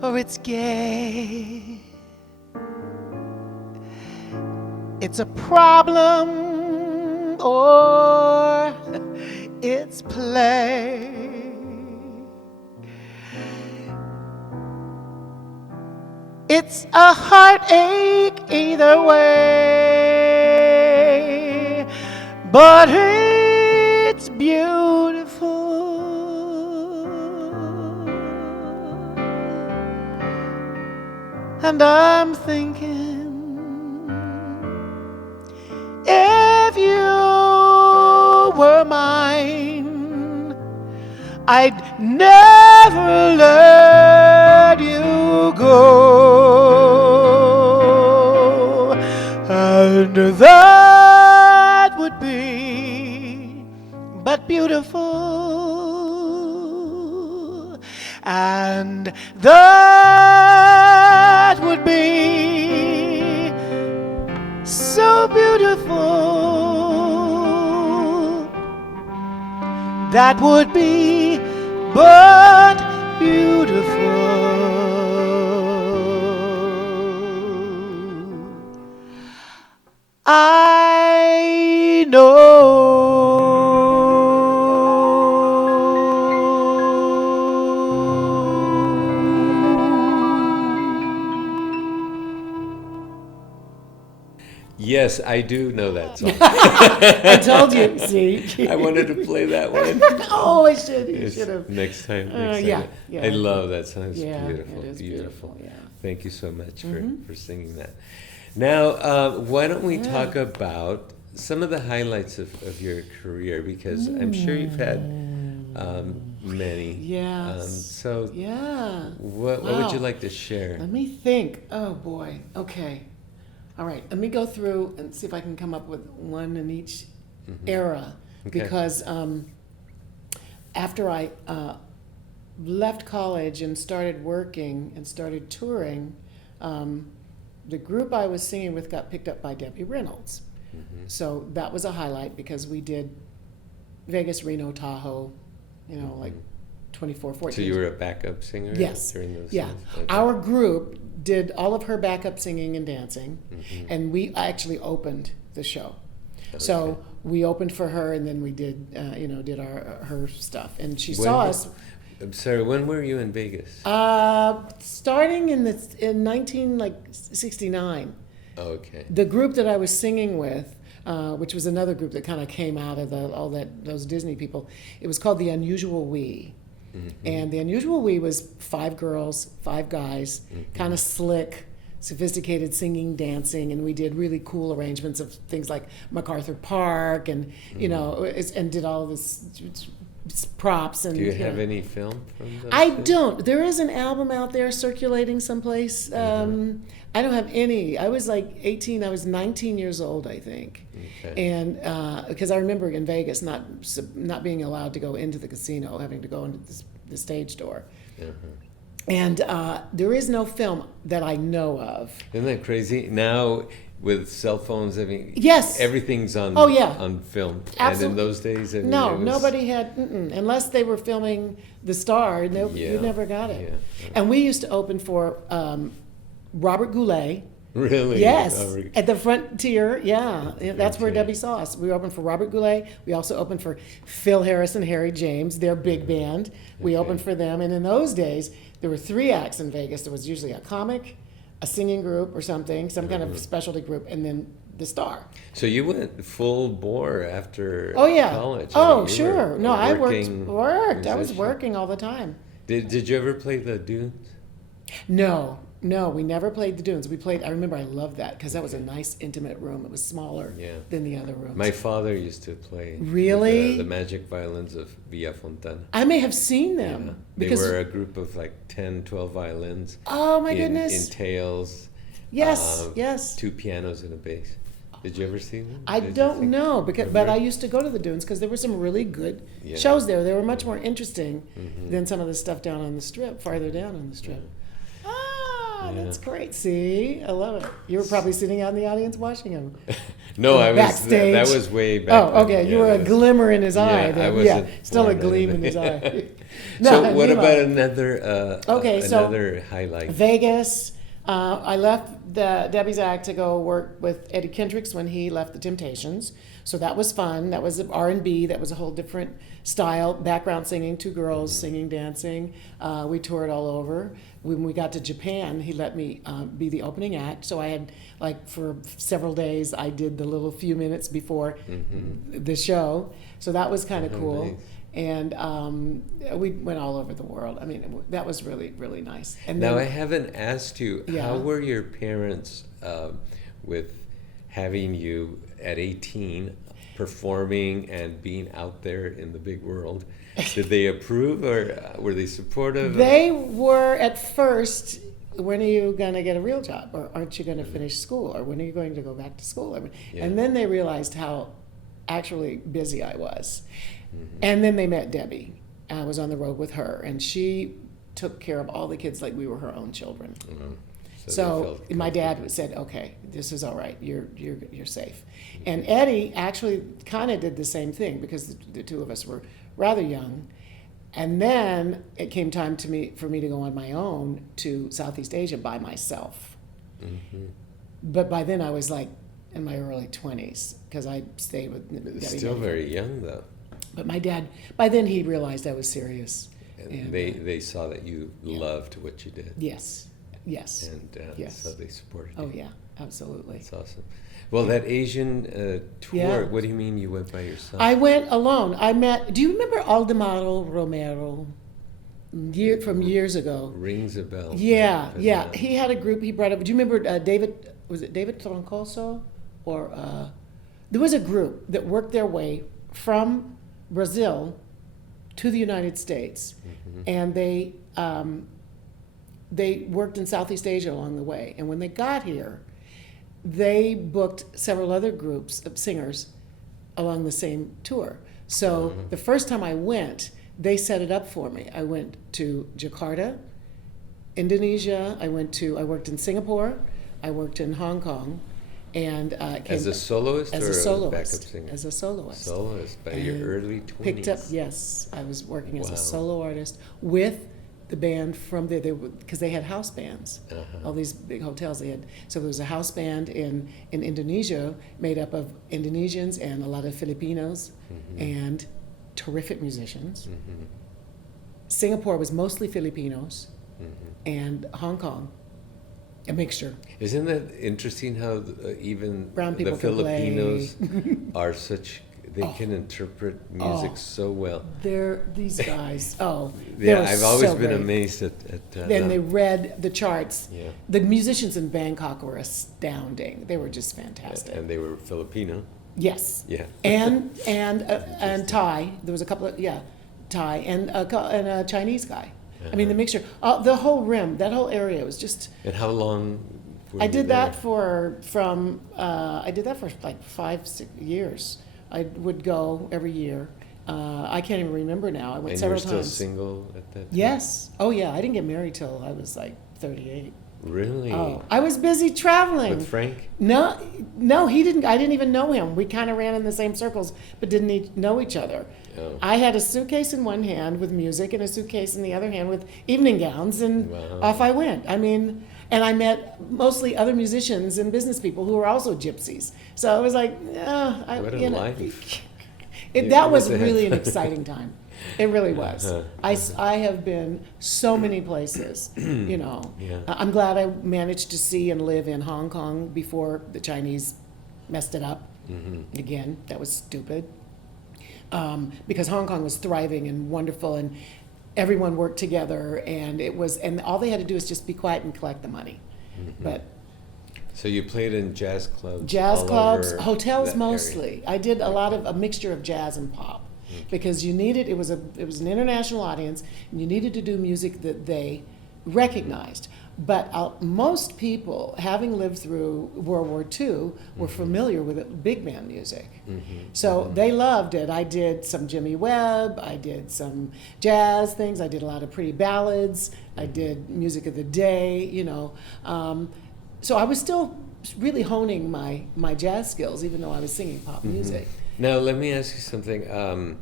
or it's gay. It's a problem, or it's play. It's a heartache either way, but it's beautiful. And I'm thinking, if you were mine, I'd never let you go. And that would be but beautiful. And that would be so beautiful. That would be but beautiful. I know. Yes, I do know that song. I told you. See, I wanted to play that one. Oh, I should. You It's should have. next time. Yeah. I love that song. It's Yeah, beautiful. it is beautiful, yeah. Thank you so much for singing that. Now, why don't we talk about some of the highlights of your career? Because I'm sure you've had many. Yes. So, Yeah. what would you Wow. like to share? Let me think. Oh boy. Okay. All right. Let me go through and see if I can come up with one in each era. Okay. Because after I left college and started working and started touring, the group I was singing with got picked up by Debbie Reynolds. So that was a highlight because we did Vegas, Reno, Tahoe, like 24, 14. So you were a backup singer Yes. during those Yeah. times? Okay. Our group did all of her backup singing and dancing, and we actually opened the show. So we opened for her, and then we did, did her stuff. And she saw us. I'm sorry, when were you in Vegas? Starting in 1969. Okay. The group that I was singing with, which was another group that kind of came out of those Disney people, it was called The Unusual We. And The Unusual We was 5 girls, 5 guys, kind of slick, sophisticated singing, dancing, and we did really cool arrangements of things like MacArthur Park, and and did all this props. And Do you have any film from those I days? don't. There is an album out there circulating someplace. I don't have any. I was like 18. I was 19 years old, I think. Okay. And because I remember in Vegas not being allowed to go into the casino, having to go into the stage door. And there is no film that I know of. Isn't that crazy? Now with cell phones, I mean, Yes. everything's on Oh, yeah. on film. And Absolutely. in those days, I mean, No, it was, nobody had, unless they were filming The Star, Yeah. you never got it. Yeah. And we used to open for Robert Goulet. Really? Yes, Oh, at the Frontier, that's where Okay. Debbie saw us. We opened for Robert Goulet. We also opened for Phil Harris and Harry James, their big band. We opened for them, and in those days, there were 3 acts in Vegas. There was usually a comic, a singing group or something, some kind of specialty group, and then the Star. So you went full bore after Oh yeah. college. I Oh mean, you sure. were No, a I working worked. I was musician. working all the time. Did you ever play the Dunes? No, we never played the Dunes. We played. I remember I loved that because that was a nice intimate room. It was smaller Yeah. than the other rooms. My father used to play Really? with, the magic violins of Villa Fontana. I may have seen them Yeah. because. They were a group of like 10, 12 violins. Oh my in, goodness. In tails. Yes, yes. 2 pianos and a bass. Did you ever see them? I Did you don't think- know but I Remember? used to go to the Dunes because there were some really good Yeah. shows there. They were much more interesting than some of the stuff down on the Strip, farther down on the Strip. That's great. See, I love it. You were probably sitting out in the audience watching him. No, I was backstage. that was way back. Oh, then. okay. Yeah, You were that a was- glimmer in his eye. I Then. wasn't Still a born then. gleam in his eye. So what meanwhile, about another another highlight? Vegas. I left Debbie's act to go work with Eddie Kendricks when he left the Temptations. So that was fun. That was R&B. That was a whole different style. Background singing, two girls singing, dancing. We toured all over. When we got to Japan, he let me be the opening act. So I had, like, for several days, I did the little few minutes before the show. So that was kind of cool. Nice. And we went all over the world. I mean, that was really, really nice. And Now, then, I haven't asked you, Yeah. how were your parents with having you at 18 performing and being out there in the big world? Did they approve, or were they supportive? they were at first, when are you going to get a real job? Or aren't you going to finish school? Or when are you going to go back to school? Yeah. And then they realized how actually busy I was. And then they met Debbie. I was on the road with her, and she took care of all the kids like we were her own children. Mhm. they So felt my comfortable. dad said, "Okay, this is all right. You're safe." And Eddie actually kind of did the same thing because the two of us were rather young. And then it came time for me to go on my own to Southeast Asia by myself. Mhm. But by then I was like in my early 20s because I stayed with Debbie. Still very young, though. But my dad, by then he realized I was serious. And they saw that you loved what you did. Yes. And Yes. so they supported Oh you. yeah, absolutely. That's awesome. Well, that Asian tour, Yeah. what do you mean you went by yourself? I went alone. Do you remember Aldemaro Romero? From years ago. Rings a bell. Yeah, But, yeah. He had a group he brought up. Do you remember was it David Troncoso? Or there was a group that worked their way from Brazil to the United States, and they worked in Southeast Asia along the way. And when they got here, they booked several other groups of singers along the same tour. So the first time I went, they set it up for me. I went to Jakarta, Indonesia. I worked in Singapore. I worked in Hong Kong, and as a soloist as or a soloist, backup singer? as a soloist. Soloist by your And early 20s. Picked up, yes. I was working as Wow. a solo artist with the band from there, because they had house bands. All these big hotels they had. So there was a house band in Indonesia made up of Indonesians and a lot of Filipinos and terrific musicians. Singapore was mostly Filipinos, and Hong Kong, a mixture. Isn't that interesting how even Brown people the can play. Filipinos are they can interpret music so well. They're these guys. They Yeah, were I've always so been great. amazed at And them. they read the charts. Yeah. The musicians in Bangkok were astounding. They were just fantastic. And they were Filipino. Yes. Yeah. And Thai. There was a couple of Thai and a Chinese guy. I mean the mixture. The whole rim. That whole area was just. And how long were I you did there? that for like 5-6 years. I would go every year. I can't even remember now. I went And several you're still times. single at that time? Yes. Oh yeah. I didn't get married till I was like 38. Really? Oh, I was busy traveling. With Frank? No, he didn't. I didn't even know him. We kind of ran in the same circles, but didn't know each other. Oh. I had a suitcase in one hand with music and a suitcase in the other hand with evening gowns, and Wow. off I went. I mean, and I met mostly other musicians and business people who were also gypsies. So I was like, What a life. That was You really an had- exciting time. It really was. Uh-huh. I have been so many places, Yeah. I'm glad I managed to see and live in Hong Kong before the Chinese messed it up. Again, that was stupid. Because Hong Kong was thriving and wonderful, and everyone worked together, and all they had to do was just be quiet and collect the money. But So you played in jazz clubs? jazz all clubs, over hotels that mostly. I did a mixture of jazz and pop because you needed it was an international audience, and you needed to do music that they recognized. But most people, having lived through World War II, were familiar with big band music. So they loved it. I did some Jimmy Webb, I did some jazz things, I did a lot of pretty ballads, I did music of the day, you know. So I was still really honing my jazz skills, even though I was singing pop music. Now, let me ask you something.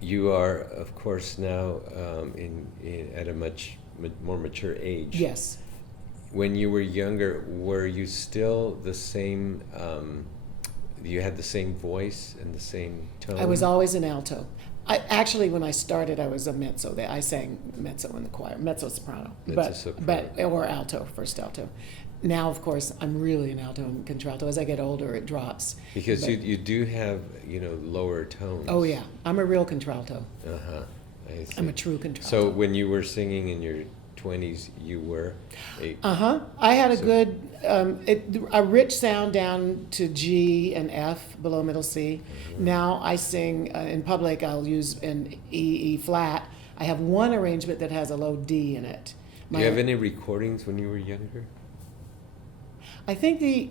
You are, of course, now at a much more mature age. Yes. When you were younger, were you still the same? You had the same voice and the same tone? I was always an alto. Actually, when I started, I was a mezzo. I sang mezzo in the choir, mezzo soprano, or alto, first alto. Now, of course, I'm really an alto and contralto. As I get older, it drops. Because you do have, lower tones. Oh yeah, I'm a real contralto. I see. I'm a true contralto. So when you were singing in your 20s, you were I had a rich sound down to G and F below middle C. Now I sing in public. I'll use an E flat. I have one arrangement that has a low D in it. Do you have any recordings when you were younger? I think the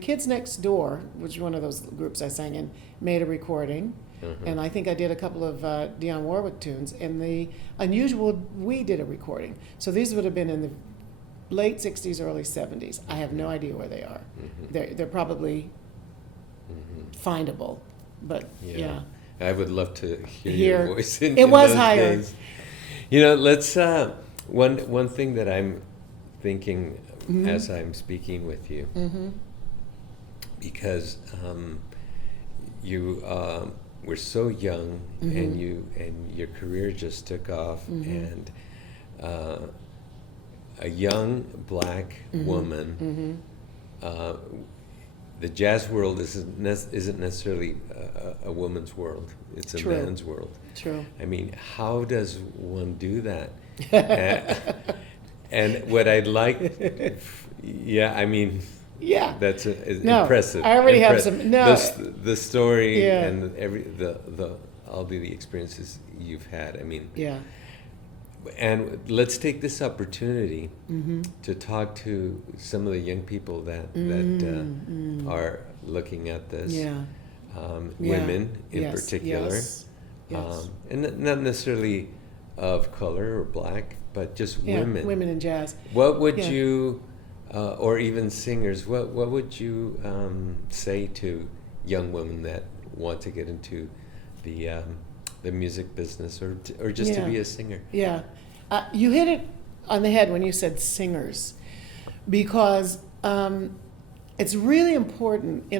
Kids Next Door, which is one of those groups I sang in, made a recording. And I think I did a couple of Dionne Warwick tunes. And the Unusual We did a recording. So these would have been in the late 60s, early 70s. I have no idea where they are. They're probably findable. But yeah. I would love to hear your voice in It was those higher. days. Let's one thing that I'm thinking as I'm speaking with you, because you were so young, and your career just took off, and a young black woman. The jazz world isn't necessarily a woman's world; it's a man's world. True. I mean, how does one do that? And what I'd like, that's impressive. I already have some. No, the story and all the experiences you've had. I mean, And let's take this opportunity to talk to some of the young people that are looking at this. Women in particular, and not necessarily of color or black, but just women. Women in jazz. What would you, or even singers, what would you say to young women that want to get into the music business, or just to be a singer? Yeah, you hit it on the head when you said singers, because it's really important.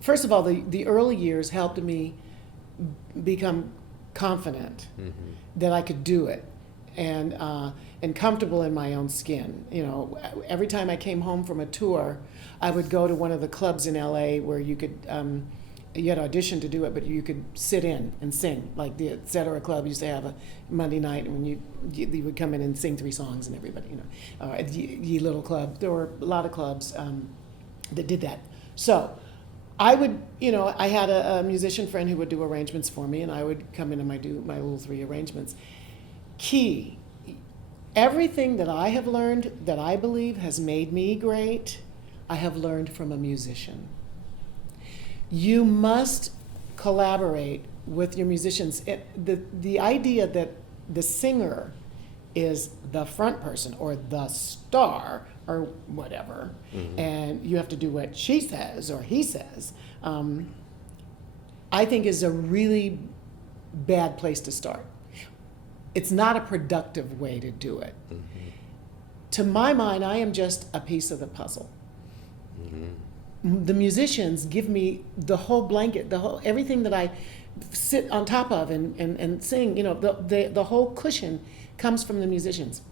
First of all, the early years helped me become confident that I could do it, and comfortable in my own skin. Every time I came home from a tour, I would go to one of the clubs in LA where you could. You had audition to do it, but you could sit in and sing. Like the Et Cetera Club used to have a Monday night, and when you would come in and sing 3 songs, and everybody, Ye Little Club. There were a lot of clubs that did that. So I would, I had a musician friend who would do arrangements for me, and I would come in and do my little 3 arrangements. Key, everything that I have learned that I believe has made me great, I have learned from a musician. You must collaborate with your musicians. The idea that the singer is the front person or the star or whatever, and you have to do what she says or he says, I think is a really bad place to start. It's not a productive way to do it. To my mind, I am just a piece of the puzzle. The musicians give me the whole blanket, everything that I sit on top of and sing. The whole cushion comes from the musicians.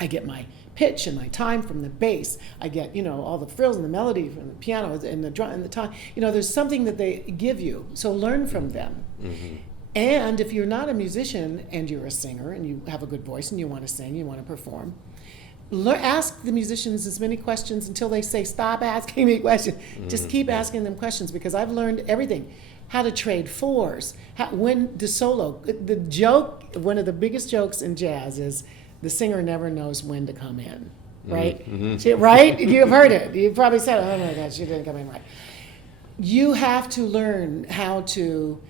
I get my pitch and my time from the bass. I get all the frills and the melody from the piano and the drum and the time. There's something that they give you. So learn from them. And if you're not a musician and you're a singer and you have a good voice and you want to sing, you want to perform, ask the musicians as many questions until they say, stop asking me questions. Just keep asking them questions, because I've learned everything. How to trade fours, when to solo. The joke, one of the biggest jokes in jazz is the singer never knows when to come in, right? Right? You've heard it. You've probably said, oh my God, she didn't come in right. You have to learn how to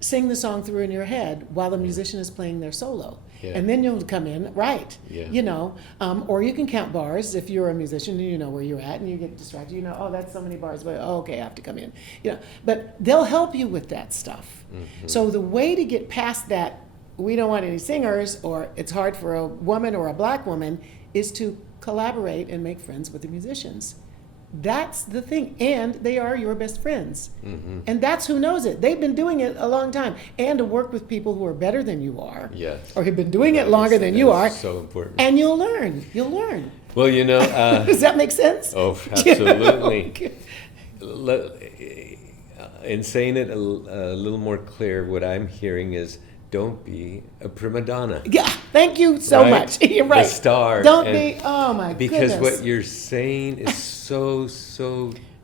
sing the song through in your head while the musician is playing their solo. Yeah. And then you'll come in, right, Yeah. you know, or you can count bars if you're a musician and you know where you're at and you get distracted, you know, oh, that's so many bars, but oh, okay, I have to come in, you know, but they'll help you with that stuff. So the way to get past that, we don't want any singers, or it's hard for a woman or a black woman, is to collaborate and make friends with the musicians. That's the thing, and they are your best friends. And that's who knows it. They've been doing it a long time. And to work with people who are better than you are, Yes. or have been doing it longer than you are, So important. and you'll learn. You'll learn. Well, you know. Does that make sense? Oh, absolutely. Okay. In saying it a little more clear, what I'm hearing is, don't be a prima donna. Yeah, thank you so Right? much. You're right. The star. Don't And be, oh my because goodness. what you're saying is so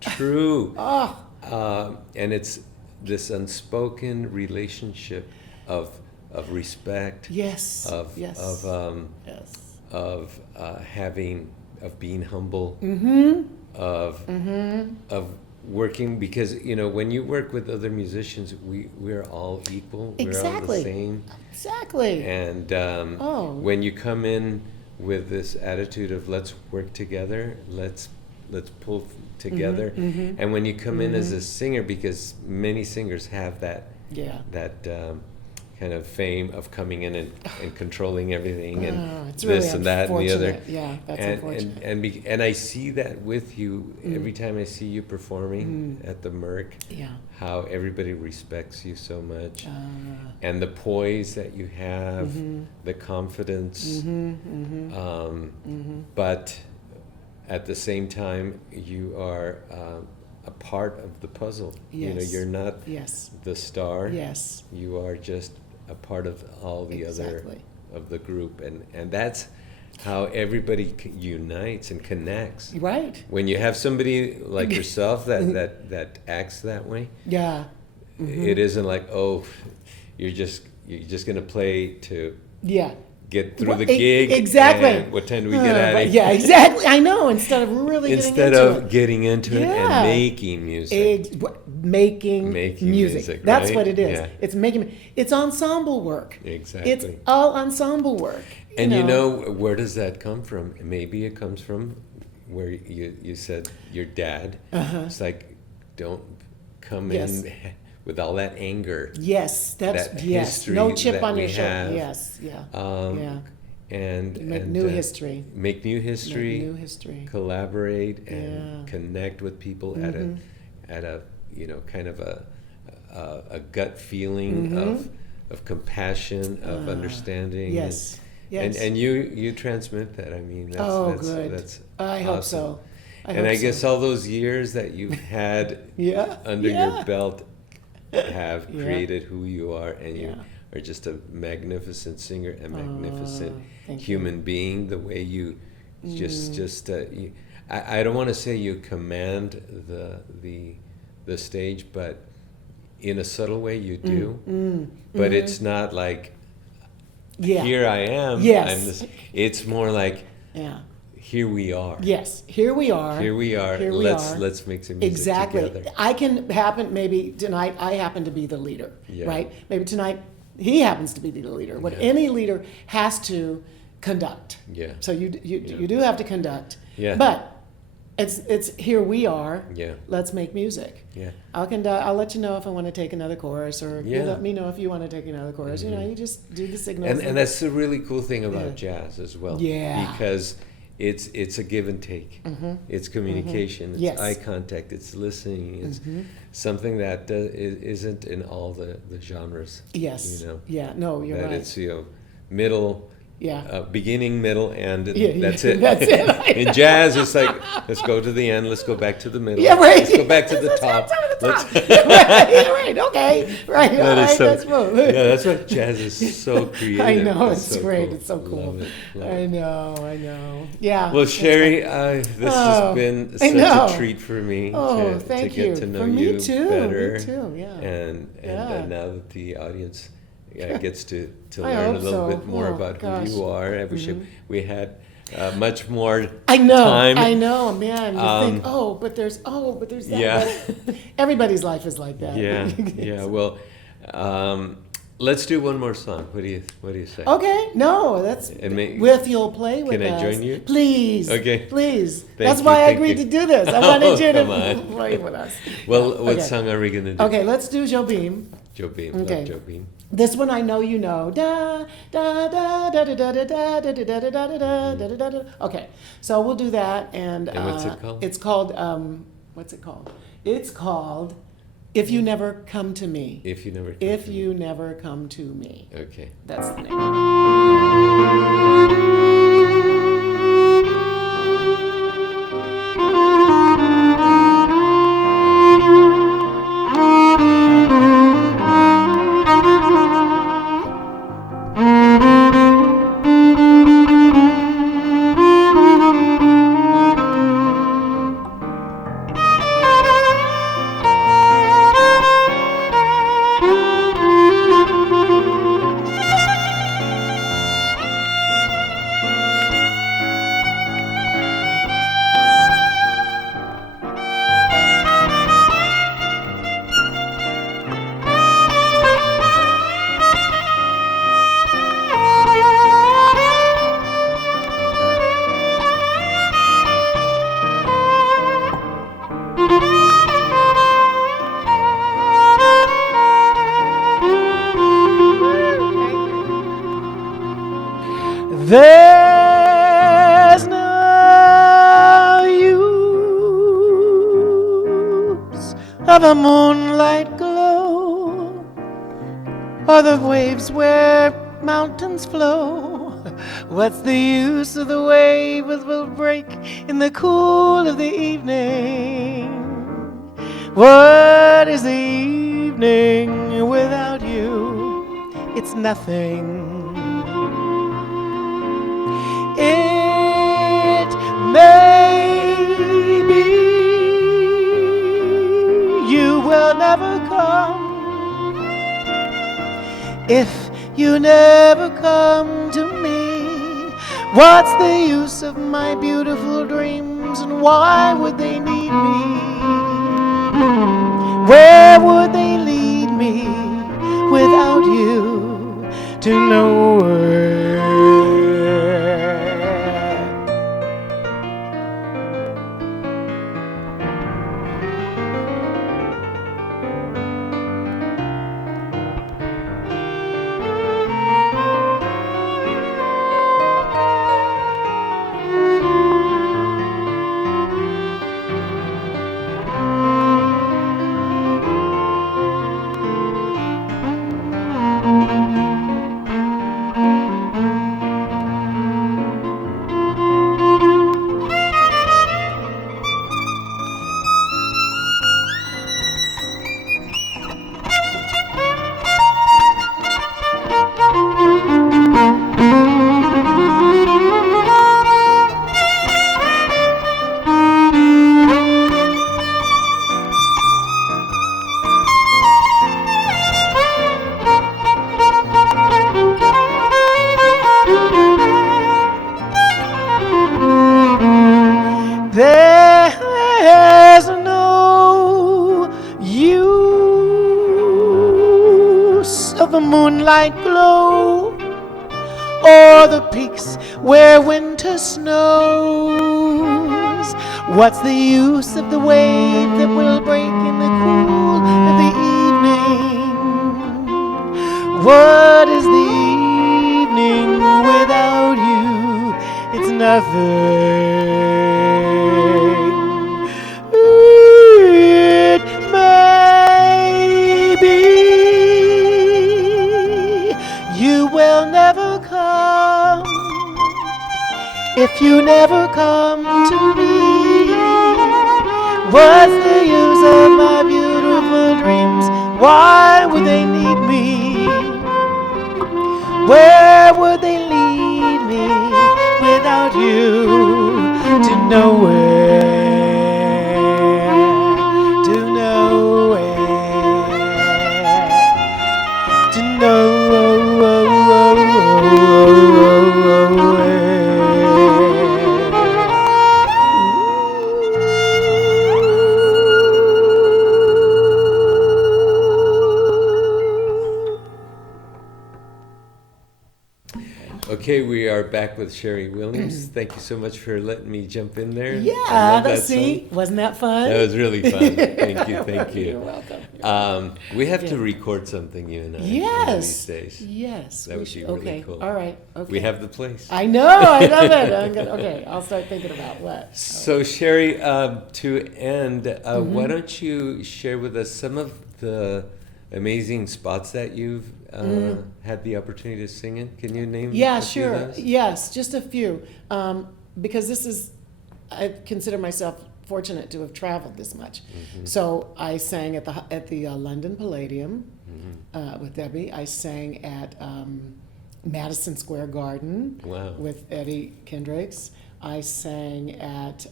true. And it's this unspoken relationship of respect, Yes. of yes. yes. of being humble, of working, because you know, when you work with other musicians, we're all equal. We're all the Exactly. same. Exactly. And Oh. when you come in with this attitude of let's work together, let's pull together, and when you come in as a singer, because many singers have that Yeah. kind of fame of coming in and controlling everything and It's really this and that and the other. unfortunate. Yeah, that's unfortunate. And I see that with you every time I see you performing at the Merc. Yeah. How everybody respects you so much, Uh, and the poise that you have, the confidence. But at the same time, you are a part of the puzzle. You know, Yes. you're not yes. the star. Yes. You are just a part of all the other Exactly. of the group, and that's how everybody unites and connects. Right. When you have somebody like yourself that acts that way, Yeah. it isn't like, oh, you're just gonna play to Yeah. get through Well, the gig. exactly. And what time do we get out Right, of yeah, exactly. I know. Instead of really Instead getting of into it. getting into it Yeah. and making music. Making music. That's right? what it is. Yeah. It's making. It's ensemble work. Exactly. It's all ensemble work. And you know, where does that come from? Maybe it comes from where you said your dad. It's like, don't come Yes. in with all that anger. Yes, that's that yes. history No chip that on we your shoulder. have. Yes, yeah, yeah. And Make and, new history. Make new history. Make new history. Collaborate and Yeah. connect with people at a you know, kind of a gut feeling of compassion, of understanding. Yes. Yes. And you transmit that. I mean, that's, Oh, that's, good. That's I hope awesome. so. And I hope guess so. all those years that you've had Yeah. under Yeah. your belt have Yeah. created who you are, and you Yeah. are just a magnificent singer, a magnificent thank you. human being. The way you I don't want to say you command the stage, but in a subtle way you do. But it's not like, Yeah. here I am. Yes. It's more like, Yeah. here we are. Yes. Here we are. Here we are. Here we let's are. let's make some music Exactly. together. I can happen maybe tonight. I happen to be the leader, Yeah. right? Maybe tonight he happens to be the leader. What Yeah. any leader has to conduct. Yeah. So you do have to conduct. Yeah. But it's here we are. Yeah. Let's make music. Yeah. I'll let you know if I want to take another chorus, or you Yeah. let me know if you want to take another chorus. You know, you just do the signals. And that's the really cool thing about Yeah. jazz as well. Yeah. Because it's a give and take. It's communication. It's Yes. eye contact. It's listening. It's something that isn't in all the genres. Yes. You know. Yeah. No, you're that right. it's middle, Yeah. Beginning, middle, end, and Yeah, that's yeah, it. that's it. I In jazz, it's like, let's go to the end, let's go back to the middle, Yeah, right. let's go back to the Let's top. go to the Let's- top. Yeah, right. Okay. Right. That All is right. so, That's cool. yeah, that's why jazz is so creative. I know. It's great. cool. It's so cool. Love it. Love I it. know. I know. Yeah. Well, that's Sherry, fun. this Oh, has been I such know. a treat for me Oh, to thank get you. to know For me you too. better. Me too. Yeah. And Yeah. now that the audience gets to I learn a hope little so. bit more Oh, about gosh. who you are, I wish we had much more I know. time. I know, man. You think, Um, but there's that. Yeah. But everybody's life is like that. Yeah, yeah. Well, let's do one more song. What do you say? Okay. No, that's with you'll play with Can I us. join you? Please. Okay. Please. Thank That's you, why I thank agreed you. to do this. I wanted you come to on. play with us. Well, Yeah, what okay. song are we gonna do? Okay, let's do Jobim. Joe Beam. Okay. Love Joe Beam. This one I know you know. Da da da da da da da da da da da da da da da da. Okay, so we'll do that, and what's it called? It's called what's it called? It's called If You Never Come to Me. If you never. If You Never Come to Me. Okay. That's the name. There's no use of a moonlight glow or the waves where mountains flow. What's the use of the wave that will break in the cool of the evening? What is the evening without you? It's nothing. It may be you will never come if you never come to me. What's the use of my beautiful dreams, and why would they need me? Where would they lead me without you to nowhere? There's no use of the moonlight glow or the peaks where winter snows. What's the use of the wave that will break in the cool of the evening? What is the evening without you? It's nothing. It may be you will never come if you never come to me? What's the use of my beautiful dreams? Why would they need me? Where would they lead me without you? To nowhere, to nowhere, to Okay, we are back with Sherry Williams. Thank you so much for letting me jump in there. I Yeah, love that see, song. wasn't that fun? That was really fun. Thank you, thank you. You're welcome. We have to Yeah. record something, you and I, one of Yes. these days. Yes. That we would be should- really okay. cool. All right. Okay. We have the place. I know. I love it. Okay. I'll start thinking about what. So, Sherry, to end, Mm-hmm. why don't you share with us some of the amazing spots that you've had the opportunity to sing in? Can you name Yeah, a few of sure. those? Yes, just a few. Because this is, I consider myself fortunate to have traveled this much. Mm-hmm. So I sang at the London Palladium with Debbie. I sang at Madison Square Garden Wow. with Eddie Kendricks. I sang at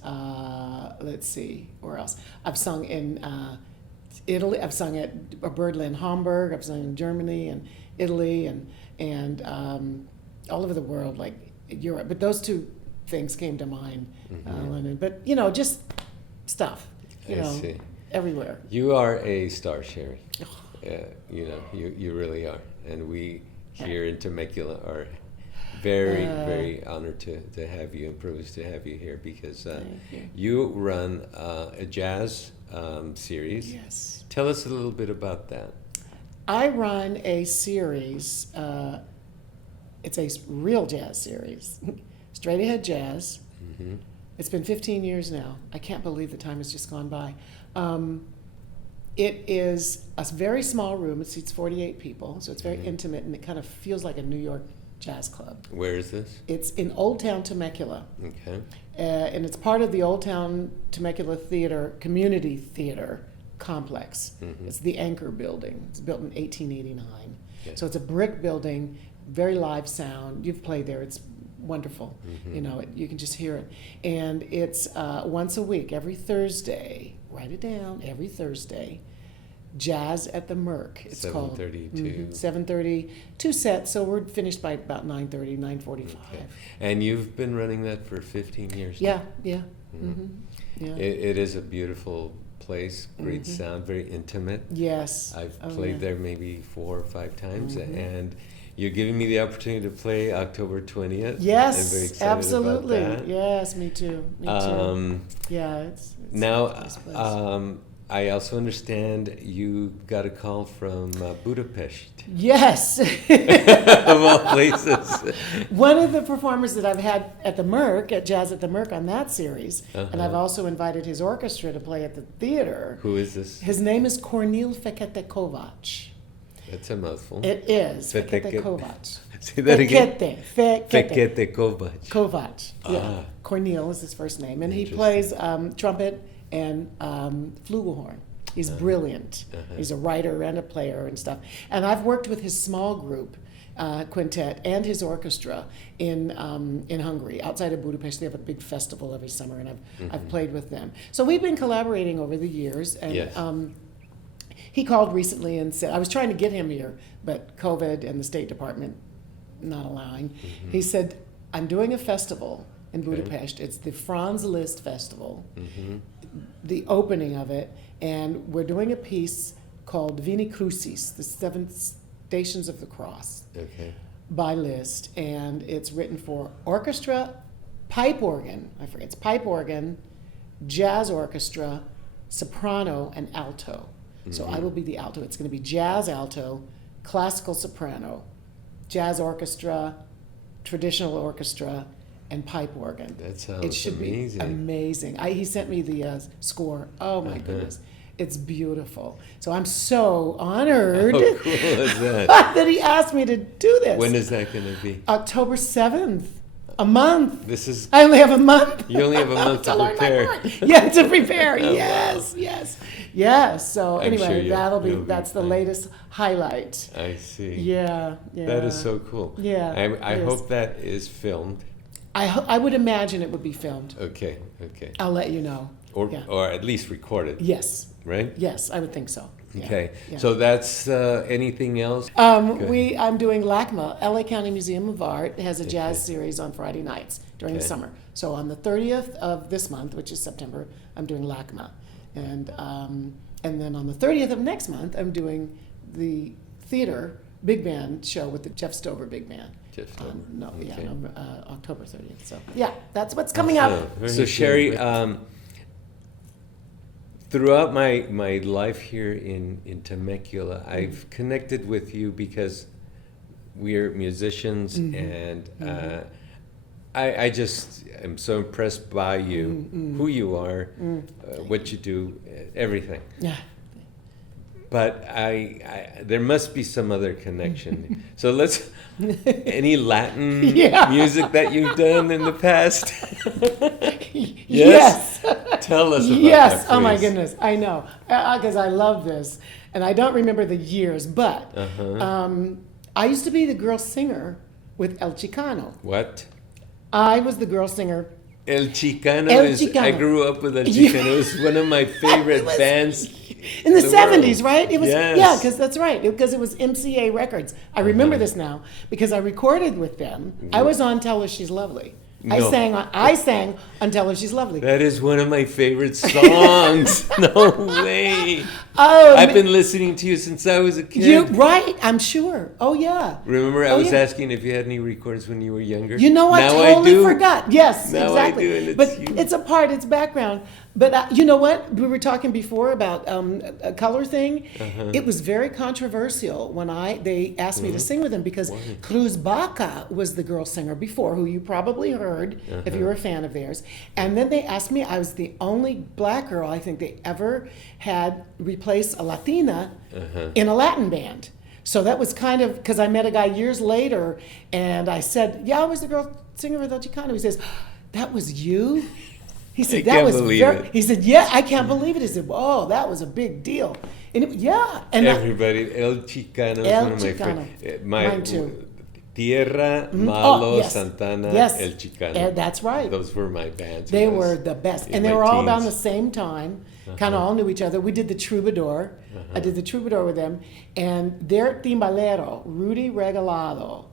let's see, where else? I've sung in Italy. I've sung at Birdland Hamburg. I've sung in Germany and Italy and all over the world, like Europe. But those two things came to mind, London. But just stuff, I see. everywhere. You are a star, Sherry. You really are. And we here in Temecula are very, very honored to have you and privileged to have you here because you run a jazz series. Yes. Tell us a little bit about that. I run a series. It's a real jazz series, Straight Ahead Jazz. Mm-hmm. It's been 15 years now. I can't believe the time has just gone by. It is a very small room. It seats 48 people, so it's very intimate, and it kind of feels like a New York jazz club. Where is this? It's in Old Town Temecula, Okay. and it's part of the Old Town Temecula Theater, Community Theater Complex. Mhm. It's the Anchor Building. It's built in 1889. Okay. So it's a brick building, very live sound. You've played there. It's wonderful. Mhm. You can just hear it. And it's once a week, every Thursday. Write it down. Every Thursday. Jazz at the Merc. It's 7:30 called. to- 7:30. 2 sets, so we're finished by about 9:30, 9:45. Okay. And you've been running that for 15 years Yeah, now. yeah. Mhm. hmm Yeah. It is a beautiful place, great Mhm. sound, very intimate. Yes. I've Oh, played yeah. there maybe 4 or 5 times, Mhm. and you're giving me the opportunity to play October 20th. Yes, I'm very excited absolutely. about that. Yes, me too. Me too. Yeah, it's Now, a nice place. I also understand you got a call from Budapest, Yes. of all places. One of the performers that I've had at the Merc, at Jazz at the Merc on that series, and I've Uh-huh. also invited his orchestra to play at the theater. Who is this? His name is Kornil Fekete Kovac. That's a mouthful. It is Fekete- Fekete Kovac. Say that again. Fekete. Fekete Kovac. Kovac. Yeah. Ah. Kornil is his first name. And he Interesting. plays trumpet and flugelhorn. He's brilliant. Uh-huh. He's a writer and a player and stuff. And I've worked with his small group, quintet, and his orchestra in Hungary. Outside of Budapest, they have a big festival every summer, and I've played with them. So we've been collaborating over the years. And Yes. he called recently and said, I was trying to get him here, but COVID and the State Department not allowing. He said, I'm doing a festival in Okay. Budapest. It's the Franz Liszt Festival, Mm-hmm. the opening of it, and we're doing a piece called Vini Crucis, the 7 Stations of the Cross, Okay. by Liszt, and it's written for orchestra, pipe organ, it's pipe organ, jazz orchestra, soprano, and alto. So I will be the alto. It's going to be jazz alto, classical soprano, jazz orchestra, traditional orchestra, and pipe organ. That sounds It should amazing. be amazing. He sent me the score. Oh my Uh-huh. goodness. It's beautiful. So I'm so honored How cool is that? that he asked me to do this. When is that going to be? October 7th. A month. This is. I only have a month. You only have a month to learn my prepare. part. Yeah, to prepare. Oh, yes, wow. yes. So I'm anyway, sure that's the fine. latest highlight. I see. Yeah. That is so cool. Yeah, I it is. hope that is filmed. I would imagine it would be filmed. Okay. I'll let you know. Or Yeah. or at least recorded. Yes. Right. Yes, I would think so. Yeah, Okay. yeah. So that's anything else? I'm doing LACMA, LA County Museum of Art, has a jazz Okay. series on Friday nights during the Okay. summer. So on the 30th of this month, which is September, I'm doing LACMA. And then on the 30th of next month, I'm doing the theater big band show with the Jeff Stover Big Band. Jeff Stover. Okay. October 30th. So yeah, that's what's coming up. So Sherry, throughout my life here in Temecula, I've connected with you because we're musicians, and I just am so impressed by you, who you are, what you do, everything. Yeah. But there must be some other connection. So let's, any Latin music that you've done in the past? Yes. Tell us about Yes. that, Oh my please. goodness. I know. Because I love this. And I don't remember the years, but I used to be the girl singer with El Chicano. What? I was the girl singer. El Chicano El is, Chicano. I grew up with El Chicano. It was one of my favorite bands. In the world. 70s, right? It was Yes. yeah, because that's right. Because it was MCA Records. I remember this now because I recorded with them. I was on Tell Her She's Lovely. I No. sang on Tell Her She's Lovely. That is one of my favorite songs. No way. Oh, I've been listening to you since I was a kid. you right? I'm sure. Oh yeah. Remember, I Oh, was yeah. asking if you had any records when you were younger. You know, I Now totally do. forgot. Yes, Now exactly. I do, and it's but you. it's a part, it's background. But you know what? We were talking before about a color thing. It was very controversial when they asked me to sing with them because Cruz Baca was the girl singer before, who you probably heard if you were a fan of theirs. And then they asked me, I was the only black girl I think they ever had replace a Latina in a Latin band. So that was kind of, because I met a guy years later and I said, yeah, I was the girl singer with El Chicano. He says, that was you? He said, I that can't was believe very, it. he said, yeah, I can't believe it. He said, oh, that was a big deal. And yeah. And Everybody, El Chicano is El one of my Chicano. favorite. Mine too. Tierra, Malo, yes. Santana, Yes. El Chicano. That's right. Those were my bands. They when I were was the best. in And they my were all around the teens. same time, kind of all knew each other. We did the Troubadour. I did the Troubadour with them. And their timbalero, Rudy Regalado,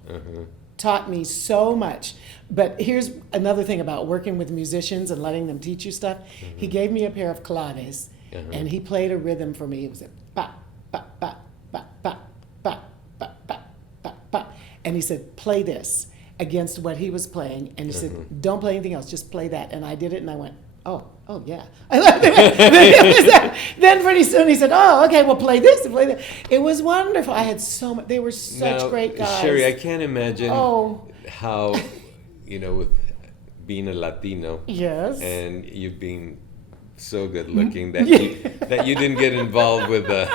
taught me so much. But here's another thing about working with musicians and letting them teach you stuff. He gave me a pair of claves, and he played a rhythm for me. It was a ba, ba, ba, ba, ba, ba, ba, ba, ba, ba. And he said, play this against what he was playing. And he said, don't play anything else, just play that. And I did it, and I went, oh yeah. I loved it. Then pretty soon he said, oh, okay, well, play this and play that. It was wonderful. I had so much. They were such Now, great guys. Sherry, I can't imagine Oh. how, with being a Latino Yes. and you being so good looking that you didn't get involved with a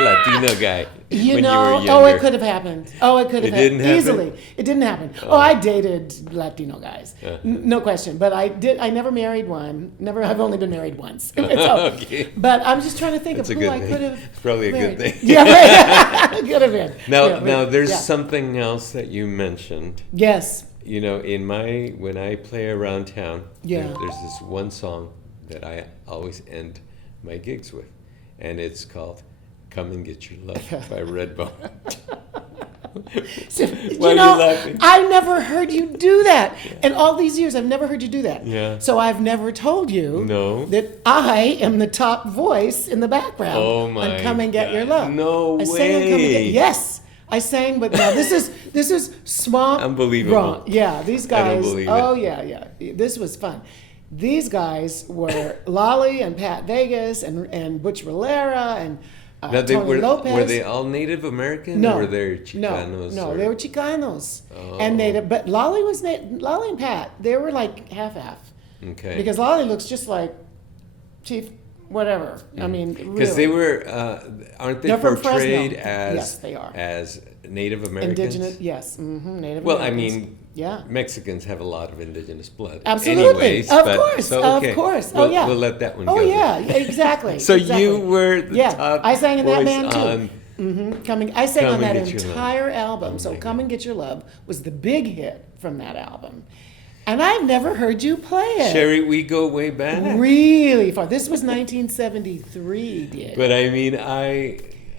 Latino guy when you were younger. Oh, it could have happened. Oh, it could have It didn't happen? easily. It didn't happen. Oh, I dated Latino guys, no question. But I never married one. I've only been married once. So, Okay. But I'm just trying to think That's a of good who I thing. could have. It's probably a good married. thing. Yeah, right. Could have been. Now there's yeah. something else that you mentioned. Yes. When I play around town, Yeah. there's this one song that I always end my gigs with, and it's called "Come and Get Your Love" by Redbone. So, Why are you laughing? I never heard you do that. And all these years, I've never heard you do that. Yeah. So I've never told you No. that I am the top voice in the background Oh my on Come and Get Your God. Love. No I sang on Come and way. Get, yes. I sang, but now this is small. Unbelievable. Wrong. Yeah, these I don't guys. believe Oh it. yeah. This was fun. These guys were Lolly and Pat Vegas and Butch Valera and Now, Tony Lopez. were they all Native American, No, or were they Chicanos? No, or- they were Chicanos Oh. and Native. But Lolly and Pat. They were like half. Okay. Because Lolly looks just like Chief whatever. I mean, Because really. they were, aren't they They're from portrayed Fresno. as Yes, they are. as Native Americans? Indigenous, yes, Native Well, I Americans. mean, Yeah. Mexicans have a lot of indigenous blood. Absolutely. Anyways, of but- course. so, okay. Of course. We'll, Oh, yeah. We'll let that one Oh, go. yeah. Exactly. So exactly. you were the Yeah, top I sang in that voice band too. on I sang Come on that and Get Your Love. entire album. Oh So my Come God. and Get Your Love was the big hit from that album. And I've never heard you play it. Sherry, we go way back. Really far. This was 1973, Diego. But I mean,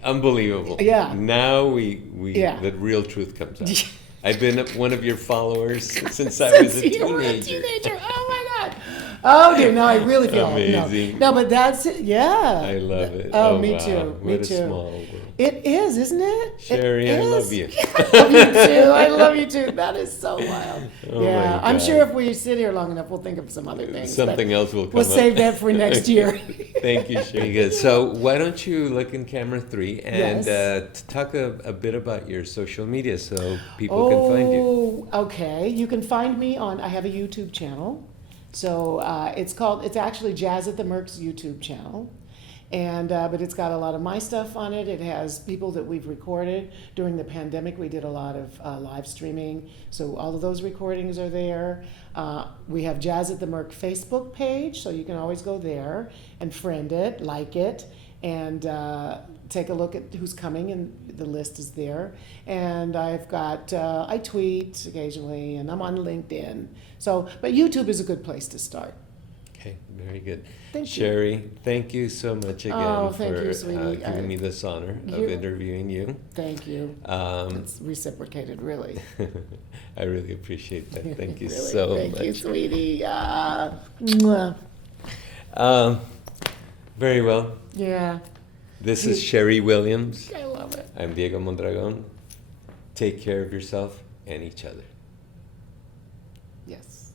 unbelievable. Yeah. Now we Yeah. the real truth comes out. I've been one of your followers since I was a Since you were a teenager. teenager. Oh my God. Oh dear, no, I really feel Amazing. No, but that's it. Yeah. I love it. Oh, me wow. too. What Me a too. small world. It is, isn't it? Sherry, It I is. love you. I love you too. I love you too. That is so wild. Oh yeah, my I'm God. sure if we sit here long enough, we'll think of some other things. but Something else will come We'll up. save that for next year. Thank you, Sherry. Good. So why don't you look in camera 3 and Yes. talk a bit about your social media so people can find you. Oh, okay. You can find me on. I have a YouTube channel, so it's actually Jazz at the Merc's YouTube channel, and but it's got a lot of my stuff on it. It has people that we've recorded during the pandemic. We did a lot of live streaming, so all of those recordings are there. We have Jazz at the Merc Facebook page, so you can always go there and friend it, like it, and take a look at who's coming, and the list is there. And I've got, I tweet occasionally, and I'm on LinkedIn. So, but YouTube is a good place to start. Okay, very good. Thank you. Sherry, thank you so much again Oh, thank for you, sweetie. giving me this honor of You- interviewing you. Thank you. Um, It's reciprocated, really. I really appreciate that. Thank you Really. so Thank much. you, sweetie. Mwah. Very well. Yeah, This is Sherry Williams. I love it. I'm Diego Mondragon. Take care of yourself and each other. Yes.